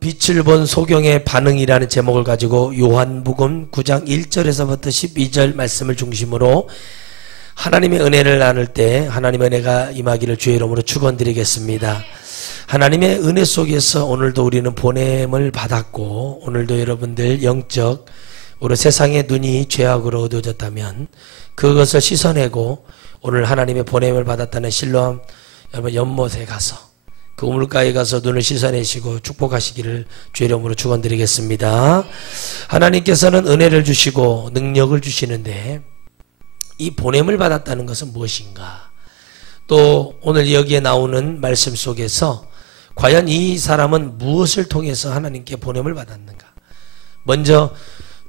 빛을 본 소경의 반응이라는 제목을 가지고 요한복음 9장 1절에서부터 12절 말씀을 중심으로 하나님의 은혜를 나눌 때 하나님의 은혜가 임하기를 주의 이름으로 축원드리겠습니다. 하나님의 은혜 속에서 오늘도 우리는 보냄을 받았고, 오늘도 여러분들 영적 우리 세상의 눈이 죄악으로 어두워졌다면 그것을 씻어내고 오늘 하나님의 보냄을 받았다는 실로암 여러분 연못에 가서 그 우물가에 가서 눈을 씻어내시고 축복하시기를 주의 이름으로 축원드리겠습니다. 하나님께서는 은혜를 주시고 능력을 주시는데 이 보냄을 받았다는 것은 무엇인가? 또 오늘 여기에 나오는 말씀 속에서 과연 이 사람은 무엇을 통해서 하나님께 보냄을 받았는가? 먼저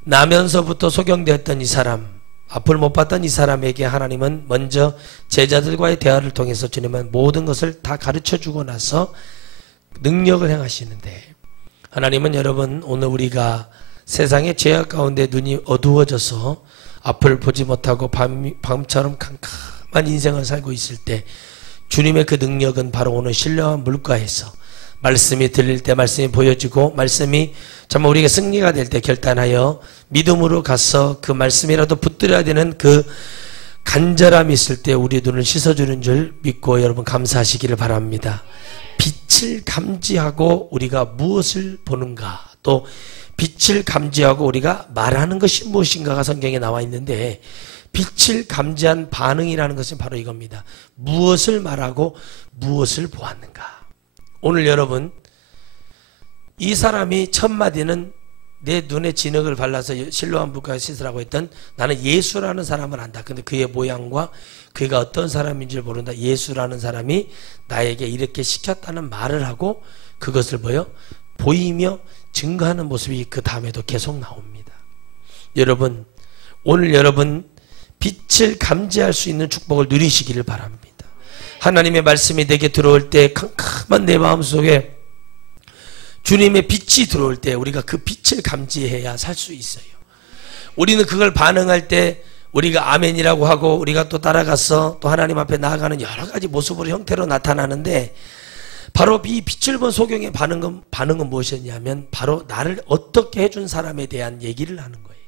나면서부터 소경되었던 이 사람, 앞을 못 봤던 이 사람에게 하나님은 먼저 제자들과의 대화를 통해서 주님은 모든 것을 다 가르쳐주고 나서 능력을 행하시는데, 하나님은 여러분 오늘 우리가 세상의 죄악 가운데 눈이 어두워져서 앞을 보지 못하고 밤처럼 캄캄한 인생을 살고 있을 때 주님의 그 능력은 바로 오늘 신령한 물가에서 말씀이 들릴 때 말씀이 보여지고 말씀이 정말 우리에게 승리가 될 때 결단하여 믿음으로 가서 그 말씀이라도 붙들어야 되는 그 간절함이 있을 때 우리 눈을 씻어주는 줄 믿고 여러분 감사하시기를 바랍니다. 빛을 감지하고 우리가 무엇을 보는가, 또 빛을 감지하고 우리가 말하는 것이 무엇인가가 성경에 나와 있는데, 빛을 감지한 반응이라는 것은 바로 이겁니다. 무엇을 말하고 무엇을 보았는가. 오늘 여러분 이 사람이 첫 마디는 내 눈에 진흙을 발라서 실로암 물가에 씻으라고 했던, 나는 예수라는 사람을 안다. 근데 그의 모양과 그가 어떤 사람인지를 모른다. 예수라는 사람이 나에게 이렇게 시켰다는 말을 하고 그것을 보이며 증거하는 모습이 그 다음에도 계속 나옵니다. 여러분 오늘 여러분 빛을 감지할 수 있는 축복을 누리시기를 바랍니다. 하나님의 말씀이 내게 들어올 때 캄캄한 내 마음속에 주님의 빛이 들어올 때 우리가 그 빛을 감지해야 살 수 있어요. 우리는 그걸 반응할 때 우리가 아멘이라고 하고 우리가 또 따라가서 또 하나님 앞에 나아가는 여러 가지 모습으로 형태로 나타나는데, 바로 이 빛을 본 소경의 반응은 무엇이었냐면 바로 나를 어떻게 해준 사람에 대한 얘기를 하는 거예요.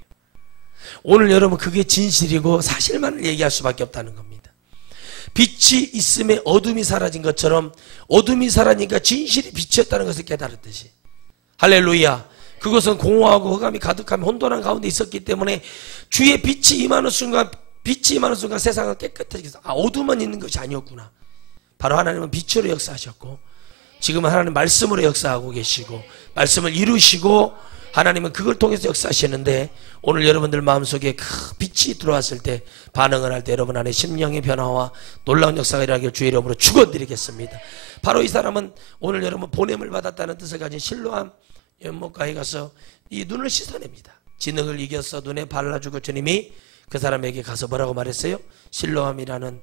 오늘 여러분 그게 진실이고 사실만을 얘기할 수밖에 없다는 겁니다. 빛이 있음에 어둠이 사라진 것처럼 어둠이 사라지니까 진실이 빛이었다는 것을 깨달았듯이, 할렐루야, 그것은 공허하고 흑암이 가득하며 혼돈한 가운데 있었기 때문에 주의 빛이 임하는 순간 세상은 깨끗해지겠어. 어둠만 있는 것이 아니었구나. 바로 하나님은 빛으로 역사하셨고 지금은 하나님 말씀으로 역사하고 계시고 말씀을 이루시고 하나님은 그걸 통해서 역사하시는데, 오늘 여러분들 마음속에 그 빛이 들어왔을 때 반응을 할 때 여러분 안에 심령의 변화와 놀라운 역사가 일어나기를 주의 이름으로 축원드리겠습니다. 바로 이 사람은 오늘 여러분 보냄을 받았다는 뜻을 가진 실로암 연못가에 가서 이 눈을 씻어냅니다. 진흙을 이겨서 눈에 발라주고 주님이 그 사람에게 가서 뭐라고 말했어요? 실로암이라는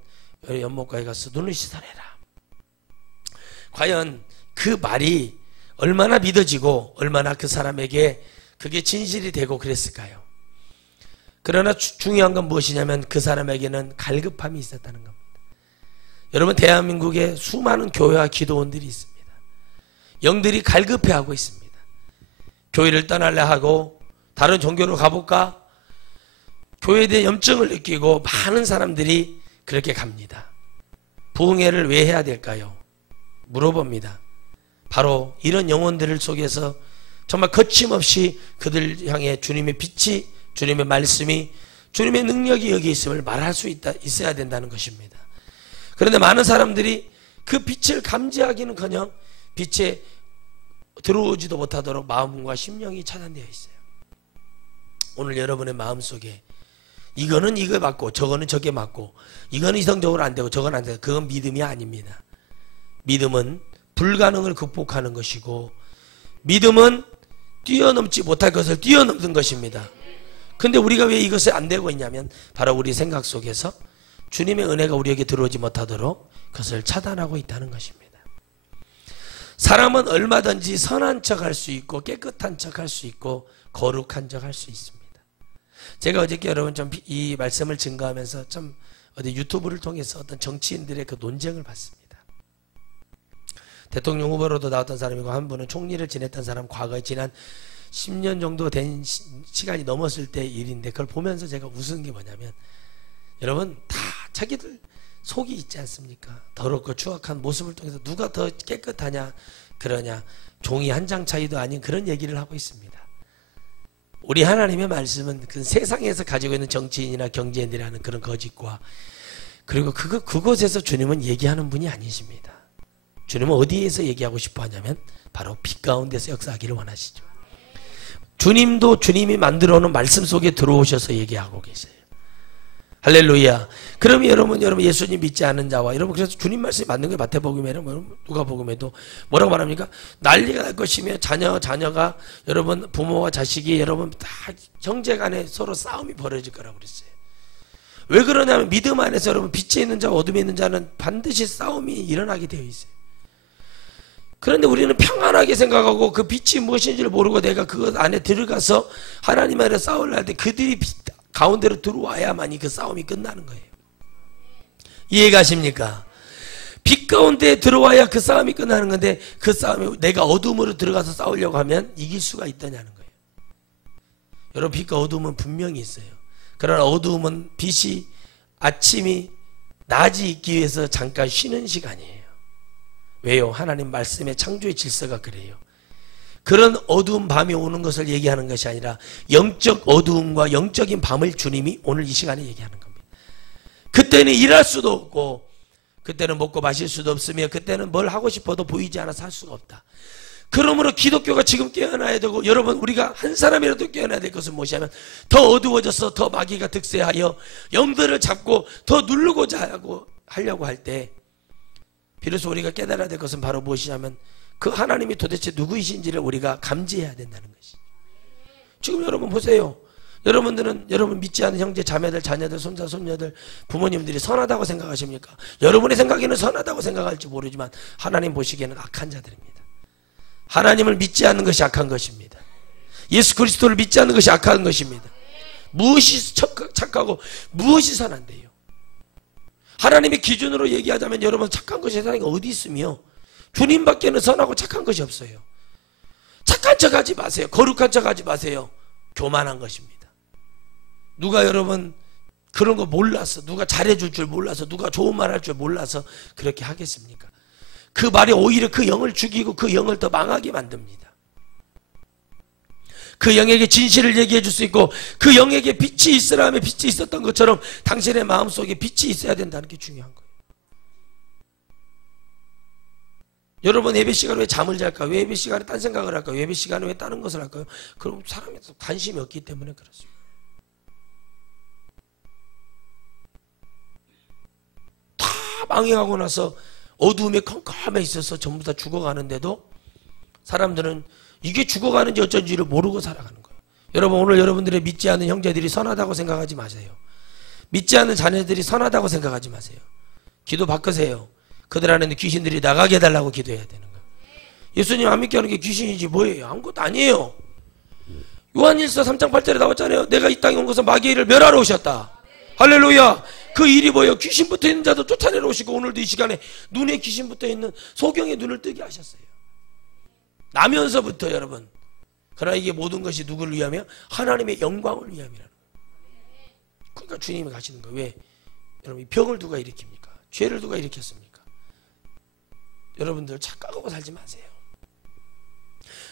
연못가에 가서 눈을 씻어내라. 과연 그 말이 얼마나 믿어지고 얼마나 그 사람에게 그게 진실이 되고 그랬을까요? 그러나 중요한 건 무엇이냐면 그 사람에게는 갈급함이 있었다는 겁니다. 여러분 대한민국에 수많은 교회와 기도원들이 있습니다. 영들이 갈급해하고 있습니다. 교회를 떠날래 하고 다른 종교로 가볼까? 교회에 대한 염증을 느끼고 많은 사람들이 그렇게 갑니다. 부흥회를 왜 해야 될까요? 물어봅니다. 바로 이런 영혼들 속에서 정말 거침없이 그들 향해 주님의 빛이, 주님의 말씀이, 주님의 능력이 여기 있음을 말할 수 있어야 된다는 것입니다. 그런데 많은 사람들이 그 빛을 감지하기는커녕 빛에 들어오지도 못하도록 마음과 심령이 차단되어 있어요. 오늘 여러분의 마음속에 이거는 이거 맞고 저거는 저게 맞고 이거는 이성적으로 안 되고 저건 안 되고, 그건 믿음이 아닙니다. 믿음은 불가능을 극복하는 것이고 믿음은 뛰어넘지 못할 것을 뛰어넘는 것입니다. 근데 우리가 왜 이것이 안 되고 있냐면 바로 우리 생각 속에서 주님의 은혜가 우리에게 들어오지 못하도록 그것을 차단하고 있다는 것입니다. 사람은 얼마든지 선한 척 할 수 있고 깨끗한 척 할 수 있고 거룩한 척 할 수 있습니다. 제가 어저께 여러분 좀 이 말씀을 증거하면서 좀 어디 유튜브를 통해서 어떤 정치인들의 그 논쟁을 봤습니다. 대통령 후보로도 나왔던 사람이고 한 분은 총리를 지냈던 사람, 과거에 지난 10년 정도 된 시간이 넘었을 때 일인데 그걸 보면서 제가 웃은 게 뭐냐면 여러분 다 자기들 속이 있지 않습니까? 더럽고 추악한 모습을 통해서 누가 더 깨끗하냐 그러냐 종이 한 장 차이도 아닌 그런 얘기를 하고 있습니다. 우리 하나님의 말씀은 그 세상에서 가지고 있는 정치인이나 경제인이라는 그런 거짓과 그리고 그곳에서 주님은 얘기하는 분이 아니십니다. 주님은 어디에서 얘기하고 싶어 하냐면 바로 빛 가운데서 역사하기를 원하시죠. 주님도 주님이 만들어 놓은 말씀 속에 들어오셔서 얘기하고 계세요. 할렐루야. 그러면 여러분 예수님 믿지 않은 자와 여러분 그래서 주님 말씀이 맞는 게 마태복음에는 누가복음에도 뭐라고 말합니까? 난리가 날 것이며 자녀가 여러분 부모와 자식이 여러분 다 형제간에 서로 싸움이 벌어질 거라고 그랬어요. 왜 그러냐면 믿음 안에서 여러분 빛에 있는 자와 어둠에 있는 자는 반드시 싸움이 일어나게 되어 있어요. 그런데 우리는 평안하게 생각하고 그 빛이 무엇인지를 모르고 내가 그것 안에 들어가서 하나님 안에 싸우려 할 때 그들이 가운데로 들어와야만이 그 싸움이 끝나는 거예요. 이해가십니까? 빛 가운데 들어와야 그 싸움이 끝나는 건데 그 싸움이 내가 어둠으로 들어가서 싸우려고 하면 이길 수가 있다냐는 거예요. 여러분 빛과 어둠은 분명히 있어요. 그러나 어두움은 빛이 아침이 낮이 있기 위해서 잠깐 쉬는 시간이에요. 왜요? 하나님 말씀의 창조의 질서가 그래요. 그런 어두운 밤이 오는 것을 얘기하는 것이 아니라 영적 어두움과 영적인 밤을 주님이 오늘 이 시간에 얘기하는 겁니다. 그때는 일할 수도 없고 그때는 먹고 마실 수도 없으며 그때는 뭘 하고 싶어도 보이지 않아서 할 수가 없다. 그러므로 기독교가 지금 깨어나야 되고 여러분 우리가 한 사람이라도 깨어나야 될 것은 무엇이냐면 더 어두워져서 더 마귀가 득세하여 영들을 잡고 더 누르고자 하려고 할 때 비로소 우리가 깨달아야 될 것은 바로 무엇이냐면 그 하나님이 도대체 누구이신지를 우리가 감지해야 된다는 것이. 지금 여러분 보세요. 여러분들은 여러분 믿지 않는 형제 자매들 자녀들 손자 손녀들 부모님들이 선하다고 생각하십니까? 여러분의 생각에는 선하다고 생각할지 모르지만 하나님 보시기에는 악한 자들입니다. 하나님을 믿지 않는 것이 악한 것입니다. 예수 그리스도를 믿지 않는 것이 악한 것입니다. 무엇이 착하고 무엇이 선한데요? 하나님의 기준으로 얘기하자면 여러분 착한 것이 세상에 어디 있으며 주님밖에는 선하고 착한 것이 없어요. 착한 척하지 마세요. 거룩한 척하지 마세요. 교만한 것입니다. 누가 여러분 그런 거 몰라서 누가 잘해줄 줄 몰라서 누가 좋은 말 할 줄 몰라서 그렇게 하겠습니까? 그 말이 오히려 그 영을 죽이고 그 영을 더 망하게 만듭니다. 그 영에게 진실을 얘기해 줄 수 있고 그 영에게 빛이 있으라 하면 빛이 있었던 것처럼 당신의 마음속에 빛이 있어야 된다는 게 중요한 거예요. 여러분 예배 시간에 왜 잠을 잘까요? 왜 예배 시간에 딴 생각을 할까요? 예배 시간에 왜 다른 것을 할까요? 그럼 사람이 관심이 없기 때문에 그렇습니다. 다 망해가고 나서 어두움에 컴컴해 있어서 전부 다 죽어가는데도 사람들은 이게 죽어가는지 어쩐지를 모르고 살아가는 거예요. 여러분 오늘 여러분들의 믿지 않는 형제들이 선하다고 생각하지 마세요. 믿지 않는 자녀들이 선하다고 생각하지 마세요. 기도 바꾸세요. 그들 안에는 귀신들이 나가게 해달라고 기도해야 되는 거예요. 예수님 안 믿게 하는 게 귀신이지 뭐예요? 아무것도 아니에요. 요한일서 3장 8절에 나왔잖아요. 내가 이 땅에 온 것은 마귀의 일을 멸하러 오셨다. 할렐루야. 그 일이 뭐예요? 귀신 붙어 있는 자도 쫓아내러 오시고 오늘도 이 시간에 눈에 귀신 붙어 있는 소경의 눈을 뜨게 하셨어요. 나면서부터 여러분. 그러나 이게 모든 것이 누구를 위하며? 하나님의 영광을 위함이라는 거예요. 그러니까 주님이 가시는 거예요. 왜? 여러분 병을 누가 일으킵니까? 죄를 누가 일으켰습니까? 여러분들 착각하고 살지 마세요.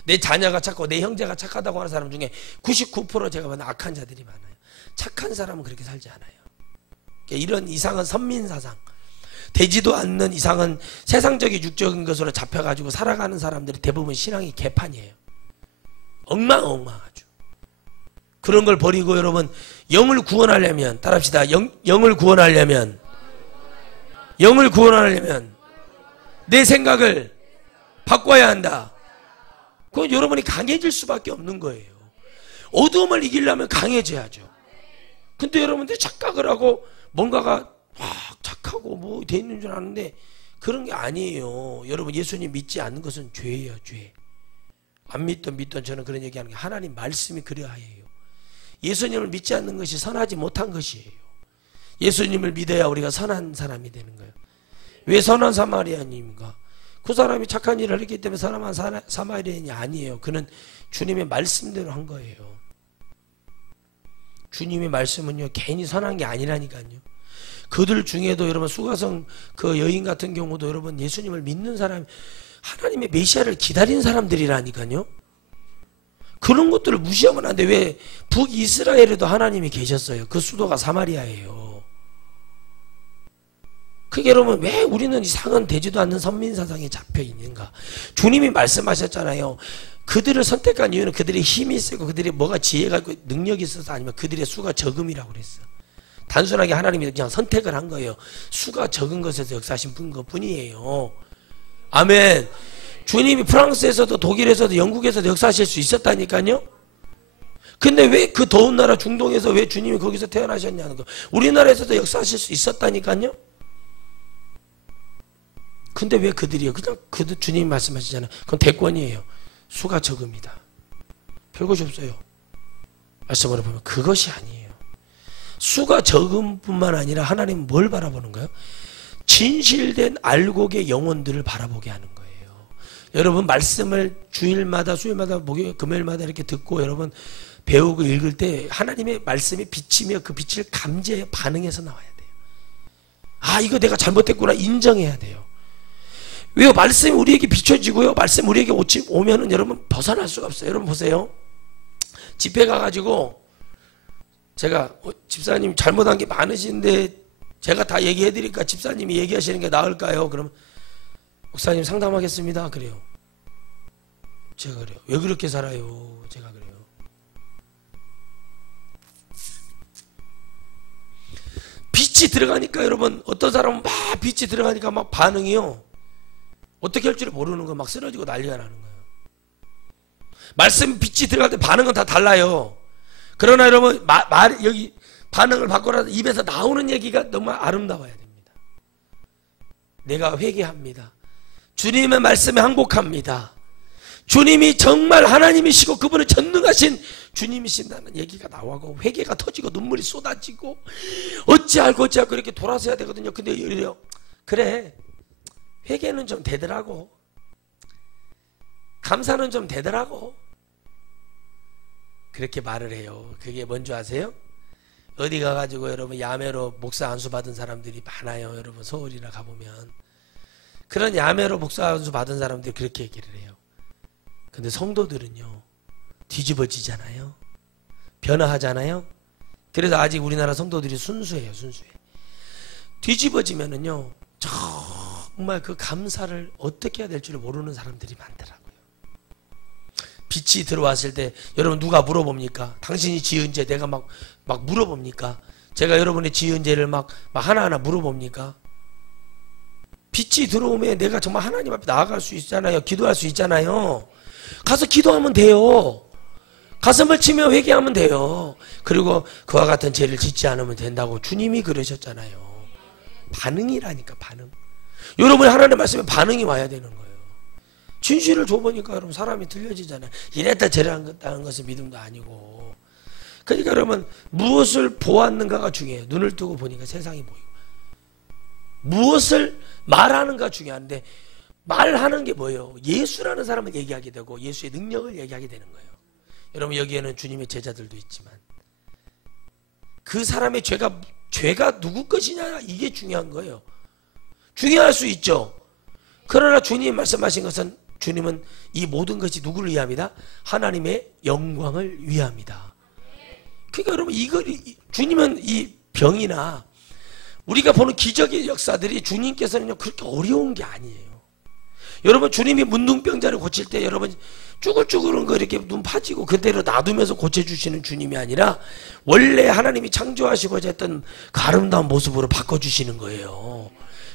내 자녀가 착하고 내 형제가 착하다고 하는 사람 중에 99% 제가 보는 악한 자들이 많아요. 착한 사람은 그렇게 살지 않아요. 이런 이상한 선민사상 되지도 않는 이상한 세상적인 육적인 것으로 잡혀가지고 살아가는 사람들이 대부분 신앙이 개판이에요. 엉망하죠. 그런 걸 버리고 여러분 영을 구원하려면 따라합시다. 영을 구원하려면 내 생각을 바꿔야 한다. 그건 여러분이 강해질 수밖에 없는 거예요. 어두움을 이기려면 강해져야죠. 근데 여러분들이 착각을 하고 뭔가가 착하고 뭐 돼 있는 줄 아는데 그런 게 아니에요. 여러분 예수님 믿지 않는 것은 죄예요. 죄. 안 믿던 저는 그런 얘기하는 게 하나님 말씀이 그러하여요. 예수님을 믿지 않는 것이 선하지 못한 것이에요. 예수님을 믿어야 우리가 선한 사람이 되는 거예요. 왜 선한 사마리아님인가? 그 사람이 착한 일을 했기 때문에 사람은 사마리아인이 아니에요. 그는 주님의 말씀대로 한 거예요. 주님의 말씀은요 괜히 선한 게 아니라니까요. 그들 중에도 여러분 수가성 그 여인 같은 경우도 여러분 예수님을 믿는 사람, 하나님의 메시아를 기다린 사람들이라니까요. 그런 것들을 무시하면 안 돼. 왜 북이스라엘에도 하나님이 계셨어요. 그 수도가 사마리아예요. 그게 여러분 왜 우리는 이상은 되지도 않는 선민사상에 잡혀 있는가? 주님이 말씀하셨잖아요. 그들을 선택한 이유는 그들의 힘이 세고 그들이 뭐가 지혜가 있고 능력이 있어서 아니면 그들의 수가 적음이라고 그랬어. 단순하게 하나님이 그냥 선택을 한 거예요. 수가 적은 것에서 역사하신 분 것뿐이에요. 아멘. 주님이 프랑스에서도 독일에서도 영국에서도 역사하실 수 있었다니까요. 근데 왜 그 더운 나라 중동에서 왜 주님이 거기서 태어나셨냐는 거. 우리나라에서도 역사하실 수 있었다니까요. 근데 왜 그들이요? 그냥 그들 주님이 말씀하시잖아요. 그건 대권이에요. 수가 적음이다. 별것이 없어요. 말씀으로 보면 그것이 아니에요. 수가 적음뿐만 아니라 하나님은 뭘 바라보는 거예요? 진실된 알곡의 영혼들을 바라보게 하는 거예요. 여러분 말씀을 주일마다 수요일마다 목요일 금요일마다 이렇게 듣고 여러분 배우고 읽을 때 하나님의 말씀이 비치며 그 빛을 감지해 반응해서 나와야 돼요. 아 이거 내가 잘못했구나 인정해야 돼요. 왜요? 말씀이 우리에게 비춰지고요. 말씀이 우리에게 오면은 여러분 벗어날 수가 없어요. 여러분 보세요. 집회 가가지고 제가 집사님 잘못한 게 많으신데 제가 다 얘기해 드릴까? 집사님이 얘기하시는 게 나을까요? 그럼 목사님 상담하겠습니다. 그래요. 제가 그래요. 왜 그렇게 살아요? 제가 그래요. 빛이 들어가니까 여러분 어떤 사람은 막 빛이 들어가니까 막 반응이요. 어떻게 할 줄 모르는 거 막 쓰러지고 난리가 나는 거예요. 말씀 빛이 들어갈 때 반응은 다 달라요. 그러나 여러분 여기 반응을 바꾸라도 입에서 나오는 얘기가 너무 아름다워야 됩니다. 내가 회개합니다. 주님의 말씀에 항복합니다. 주님이 정말 하나님이시고 그분은 전능하신 주님이신다는 얘기가 나오고 회개가 터지고 눈물이 쏟아지고 어찌할고 이렇게 돌아서야 되거든요. 근데 이래요. 그래 회개는 좀 되더라고. 감사는 좀 되더라고. 그렇게 말을 해요. 그게 뭔지 아세요? 어디 가가지고 여러분 야매로 목사 안수 받은 사람들이 많아요. 여러분 서울이나 가보면 그런 야매로 목사 안수 받은 사람들이 그렇게 얘기를 해요. 근데 성도들은요 뒤집어지잖아요. 변화하잖아요. 그래서 아직 우리나라 성도들이 순수해요. 순수해. 뒤집어지면은요 정말 그 감사를 어떻게 해야 될지를 모르는 사람들이 많더라고요. 빛이 들어왔을 때 여러분 누가 물어봅니까? 당신이 지은 죄 내가 막 물어봅니까? 제가 여러분의 지은 죄를 막 하나하나 물어봅니까? 빛이 들어오면 내가 정말 하나님 앞에 나아갈 수 있잖아요. 기도할 수 있잖아요. 가서 기도하면 돼요. 가슴을 치며 회개하면 돼요. 그리고 그와 같은 죄를 짓지 않으면 된다고 주님이 그러셨잖아요. 반응이라니까 반응. 여러분이 하나님의 말씀에 반응이 와야 되는 거예요. 진실을 줘보니까 여러분 사람이 들려지잖아요. 이랬다 저랬다는 것은 믿음도 아니고. 그러니까 여러분 무엇을 보았는가가 중요해요. 눈을 뜨고 보니까 세상이 보이고 무엇을 말하는가 중요한데 말하는 게 뭐예요? 예수라는 사람을 얘기하게 되고 예수의 능력을 얘기하게 되는 거예요. 여러분 여기에는 주님의 제자들도 있지만 그 사람의 죄가 누구 것이냐 이게 중요한 거예요. 중요할 수 있죠. 그러나 주님이 말씀하신 것은 주님은 이 모든 것이 누구를 위함이다? 하나님의 영광을 위함이다. 그러니까 여러분 주님은 이 병이나 우리가 보는 기적의 역사들이 주님께서는요 그렇게 어려운 게 아니에요. 여러분 주님이 문둥병자를 고칠 때 여러분 쭈글쭈글한 거 이렇게 눈 파지고 그대로 놔두면서 고쳐주시는 주님이 아니라 원래 하나님이 창조하시고자 했던 그 아름다운 모습으로 바꿔주시는 거예요.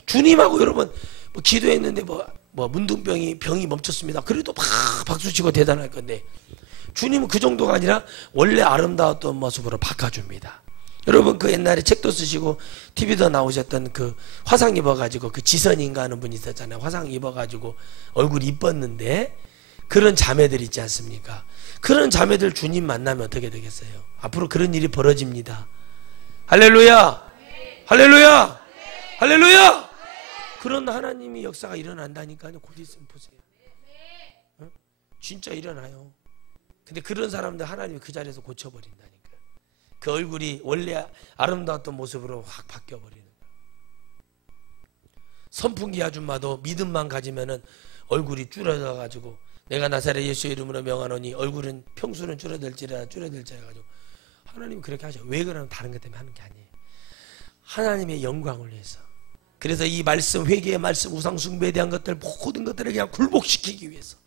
주님하고 여러분 뭐 기도했는데 뭐 문둥병이 병이 멈췄습니다. 그래도 막 박수치고 대단할 건데 주님은 그 정도가 아니라 원래 아름다웠던 모습으로 바꿔줍니다. 여러분 그 옛날에 책도 쓰시고 TV도 나오셨던 그 화상 입어가지고 그 지선인가 하는 분이 있었잖아요. 화상 입어가지고 얼굴이 이뻤는데 그런 자매들 있지 않습니까? 그런 자매들 주님 만나면 어떻게 되겠어요? 앞으로 그런 일이 벌어집니다. 할렐루야! 할렐루야! 할렐루야! 그런 하나님의 역사가 일어난다니까요. 곧 있으면 보세요. 진짜 일어나요. 근데 그런 사람들 하나님이 그 자리에서 고쳐버린다니까. 그 얼굴이 원래 아름다웠던 모습으로 확 바뀌어버리는 거예요. 선풍기 아줌마도 믿음만 가지면은 얼굴이 줄어들어가지고 내가 나사렛 예수의 이름으로 명하노니 얼굴은 평수는 줄어들지라 해가지고 하나님이 그렇게 하죠. 왜 그러면 다른 것 때문에 하는 게 아니에요. 하나님의 영광을 위해서. 그래서 이 말씀, 회개의 말씀, 우상숭배에 대한 것들 모든 것들을 그냥 굴복시키기 위해서,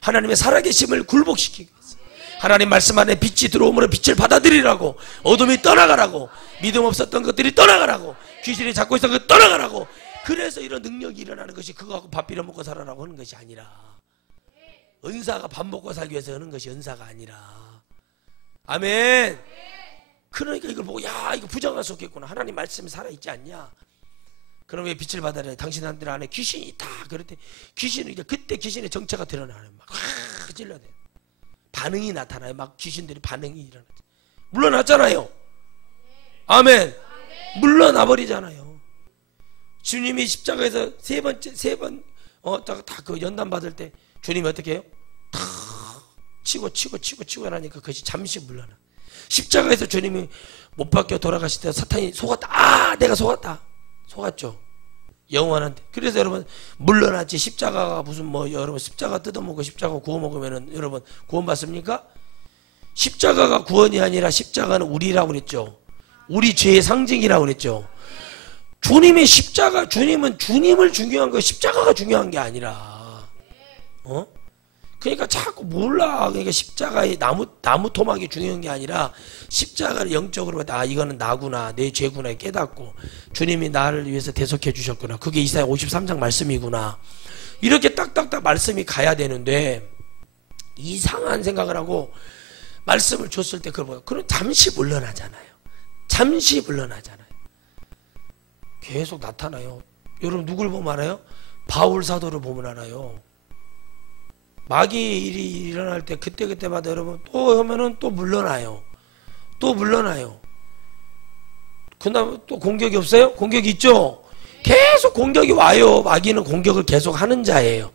하나님의 살아계심을 굴복시키기 위해서, 하나님 말씀 안에 빛이 들어오므로 빛을 받아들이라고, 어둠이 떠나가라고, 믿음 없었던 것들이 떠나가라고, 귀신이 잡고 있었던 것이 떠나가라고. 그래서 이런 능력이 일어나는 것이 그거하고 밥 비벼 먹고 살아라고 하는 것이 아니라, 은사가 밥 먹고 살기 위해서 하는 것이 은사가 아니라. 아멘. 그러니까 이걸 보고 야 이거 부정할 수 없겠구나. 하나님 말씀이 살아있지 않냐. 그럼 왜 빛을 받아라. 당신들 안에 귀신이 있다. 그럴 때 귀신은 이제 그때 귀신의 정체가 드러나요. 막 찔러대요. 반응이 나타나요. 막 귀신들이 반응이 일어나죠. 물러났잖아요. 아멘. 물러나 버리잖아요. 주님이 십자가에서 세 번 다 그 연단 받을 때 주님이 어떻게 해요? 다 치고 하니까 그것이 잠시 물러나. 십자가에서 주님이 못 박혀 돌아가실 때 사탄이 속았다. 아 내가 속았죠. 영원한데. 그래서 여러분 물러났지. 십자가가 무슨 뭐 여러분 십자가 뜯어먹고 십자가 구워 먹으면은 여러분 구원 받습니까? 십자가가 구원이 아니라 십자가는 우리라고 그랬죠. 우리 죄의 상징이라고 그랬죠. 주님의 십자가, 주님은 주님을 중요한 거, 십자가가 중요한 게 아니라 그러니까 자꾸 몰라. 그러니까 십자가의 나무 토막이 중요한 게 아니라 십자가를 영적으로 봤다. 아 이거는 나구나, 내 죄구나 깨닫고 주님이 나를 위해서 대속해 주셨구나. 그게 이사야 53장 말씀이구나. 이렇게 딱딱딱 말씀이 가야 되는데 이상한 생각을 하고 말씀을 줬을 때 그걸 보고 그럼 잠시 물러나잖아요. 계속 나타나요. 여러분 누굴 보면 알아요? 바울 사도를 보면 알아요. 마귀의 일이 일어날 때 그때마다 여러분 또 하면은 또 물러나요. 그다음에 또 공격이 없어요? 공격이 있죠? 계속 공격이 와요. 마귀는 공격을 계속 하는 자예요.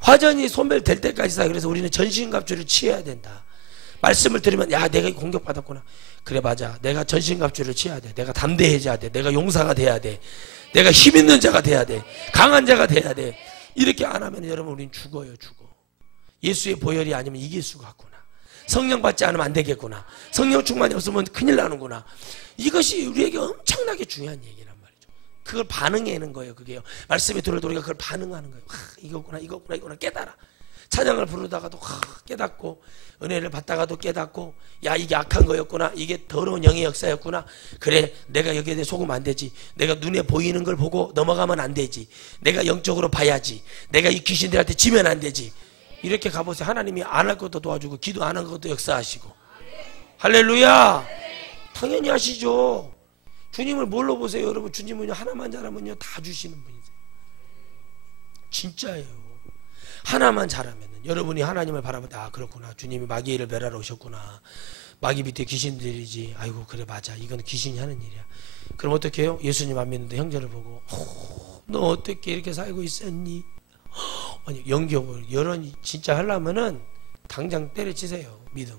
화전이 소멸될 때까지 다. 그래서 우리는 전신갑주를 취해야 된다. 말씀을 들으면 야 내가 공격받았구나. 그래 맞아. 내가 전신갑주를 취해야 돼. 내가 담대해져야 돼. 내가 용사가 돼야 돼. 내가 힘있는 자가 돼야 돼. 강한 자가 돼야 돼. 이렇게 안 하면 여러분 우린 죽어요. 예수의 보혈이 아니면 이길 수가 없구나. 성령 받지 않으면 안 되겠구나. 성령 충만이 없으면 큰일 나는구나. 이것이 우리에게 엄청나게 중요한 얘기란 말이죠. 그걸 반응하는 거예요. 그게요. 말씀이 들어도 우리가 그걸 반응하는 거예요. 이거구나 깨달아. 찬양을 부르다가도 깨닫고, 은혜를 받다가도 깨닫고, 야 이게 악한 거였구나. 이게 더러운 영의 역사였구나. 그래 내가 여기에 대해 속으면 안 되지. 내가 눈에 보이는 걸 보고 넘어가면 안 되지. 내가 영적으로 봐야지. 내가 이 귀신들한테 지면 안 되지. 이렇게 가보세요. 하나님이 안 할 것도 도와주고 기도 안 한 것도 역사하시고. 할렐루야. 당연히 하시죠. 주님을 뭘로 보세요 여러분? 주님은요 하나만 잘하면요 다 주시는 분이세요. 진짜예요. 하나만 잘하면 여러분이 하나님을 바라볼 때 아 그렇구나. 주님이 마귀의 일을 멸하러 오셨구나. 마귀 밑에 귀신들이지. 아이고 그래 맞아. 이건 귀신이 하는 일이야. 그럼 어떻게 해요? 예수님 안 믿는데 형제를 보고 너 어떻게 이렇게 살고 있었니? 아니 영격을 여론이 진짜 하려면은 당장 때려치세요. 믿음.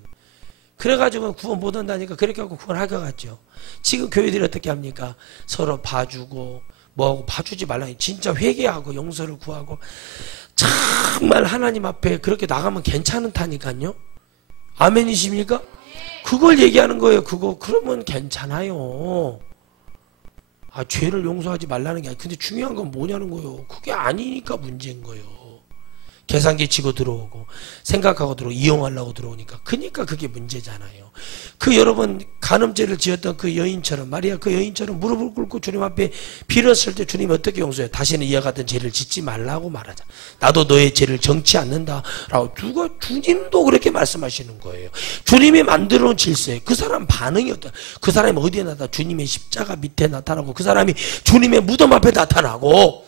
그래가지고 구원 못 한다니까. 그렇게 하고 구원할 것 같죠. 지금 교회들이 어떻게 합니까? 서로 봐주고 뭐하고 봐주지 말라. 진짜 회개하고 용서를 구하고 정말 하나님 앞에 그렇게 나가면 괜찮다니까요. 아멘이십니까? 그걸 얘기하는 거예요. 그러면 괜찮아요. 아 죄를 용서하지 말라는 게 아니라 근데 중요한 건 뭐냐는 거예요. 그게 아니니까 문제인 거예요. 계산기 치고 들어오고 생각하고 들어오고 이용하려고 들어오니까 그러니까 그게 문제잖아요. 그 여러분 간음죄를 지었던 그 여인처럼 마리아 그 여인처럼 무릎을 꿇고 주님 앞에 빌었을 때 주님이 어떻게 용서해요? 다시는 이와 같은 죄를 짓지 말라고 말하자. 나도 너의 죄를 정치 않는다 라고 주님도 그렇게 말씀하시는 거예요. 주님이 만들어 놓은 질서에 그 사람 반응이 어떠? 그 사람이 어디에 나타나? 주님의 십자가 밑에 나타나고 그 사람이 주님의 무덤 앞에 나타나고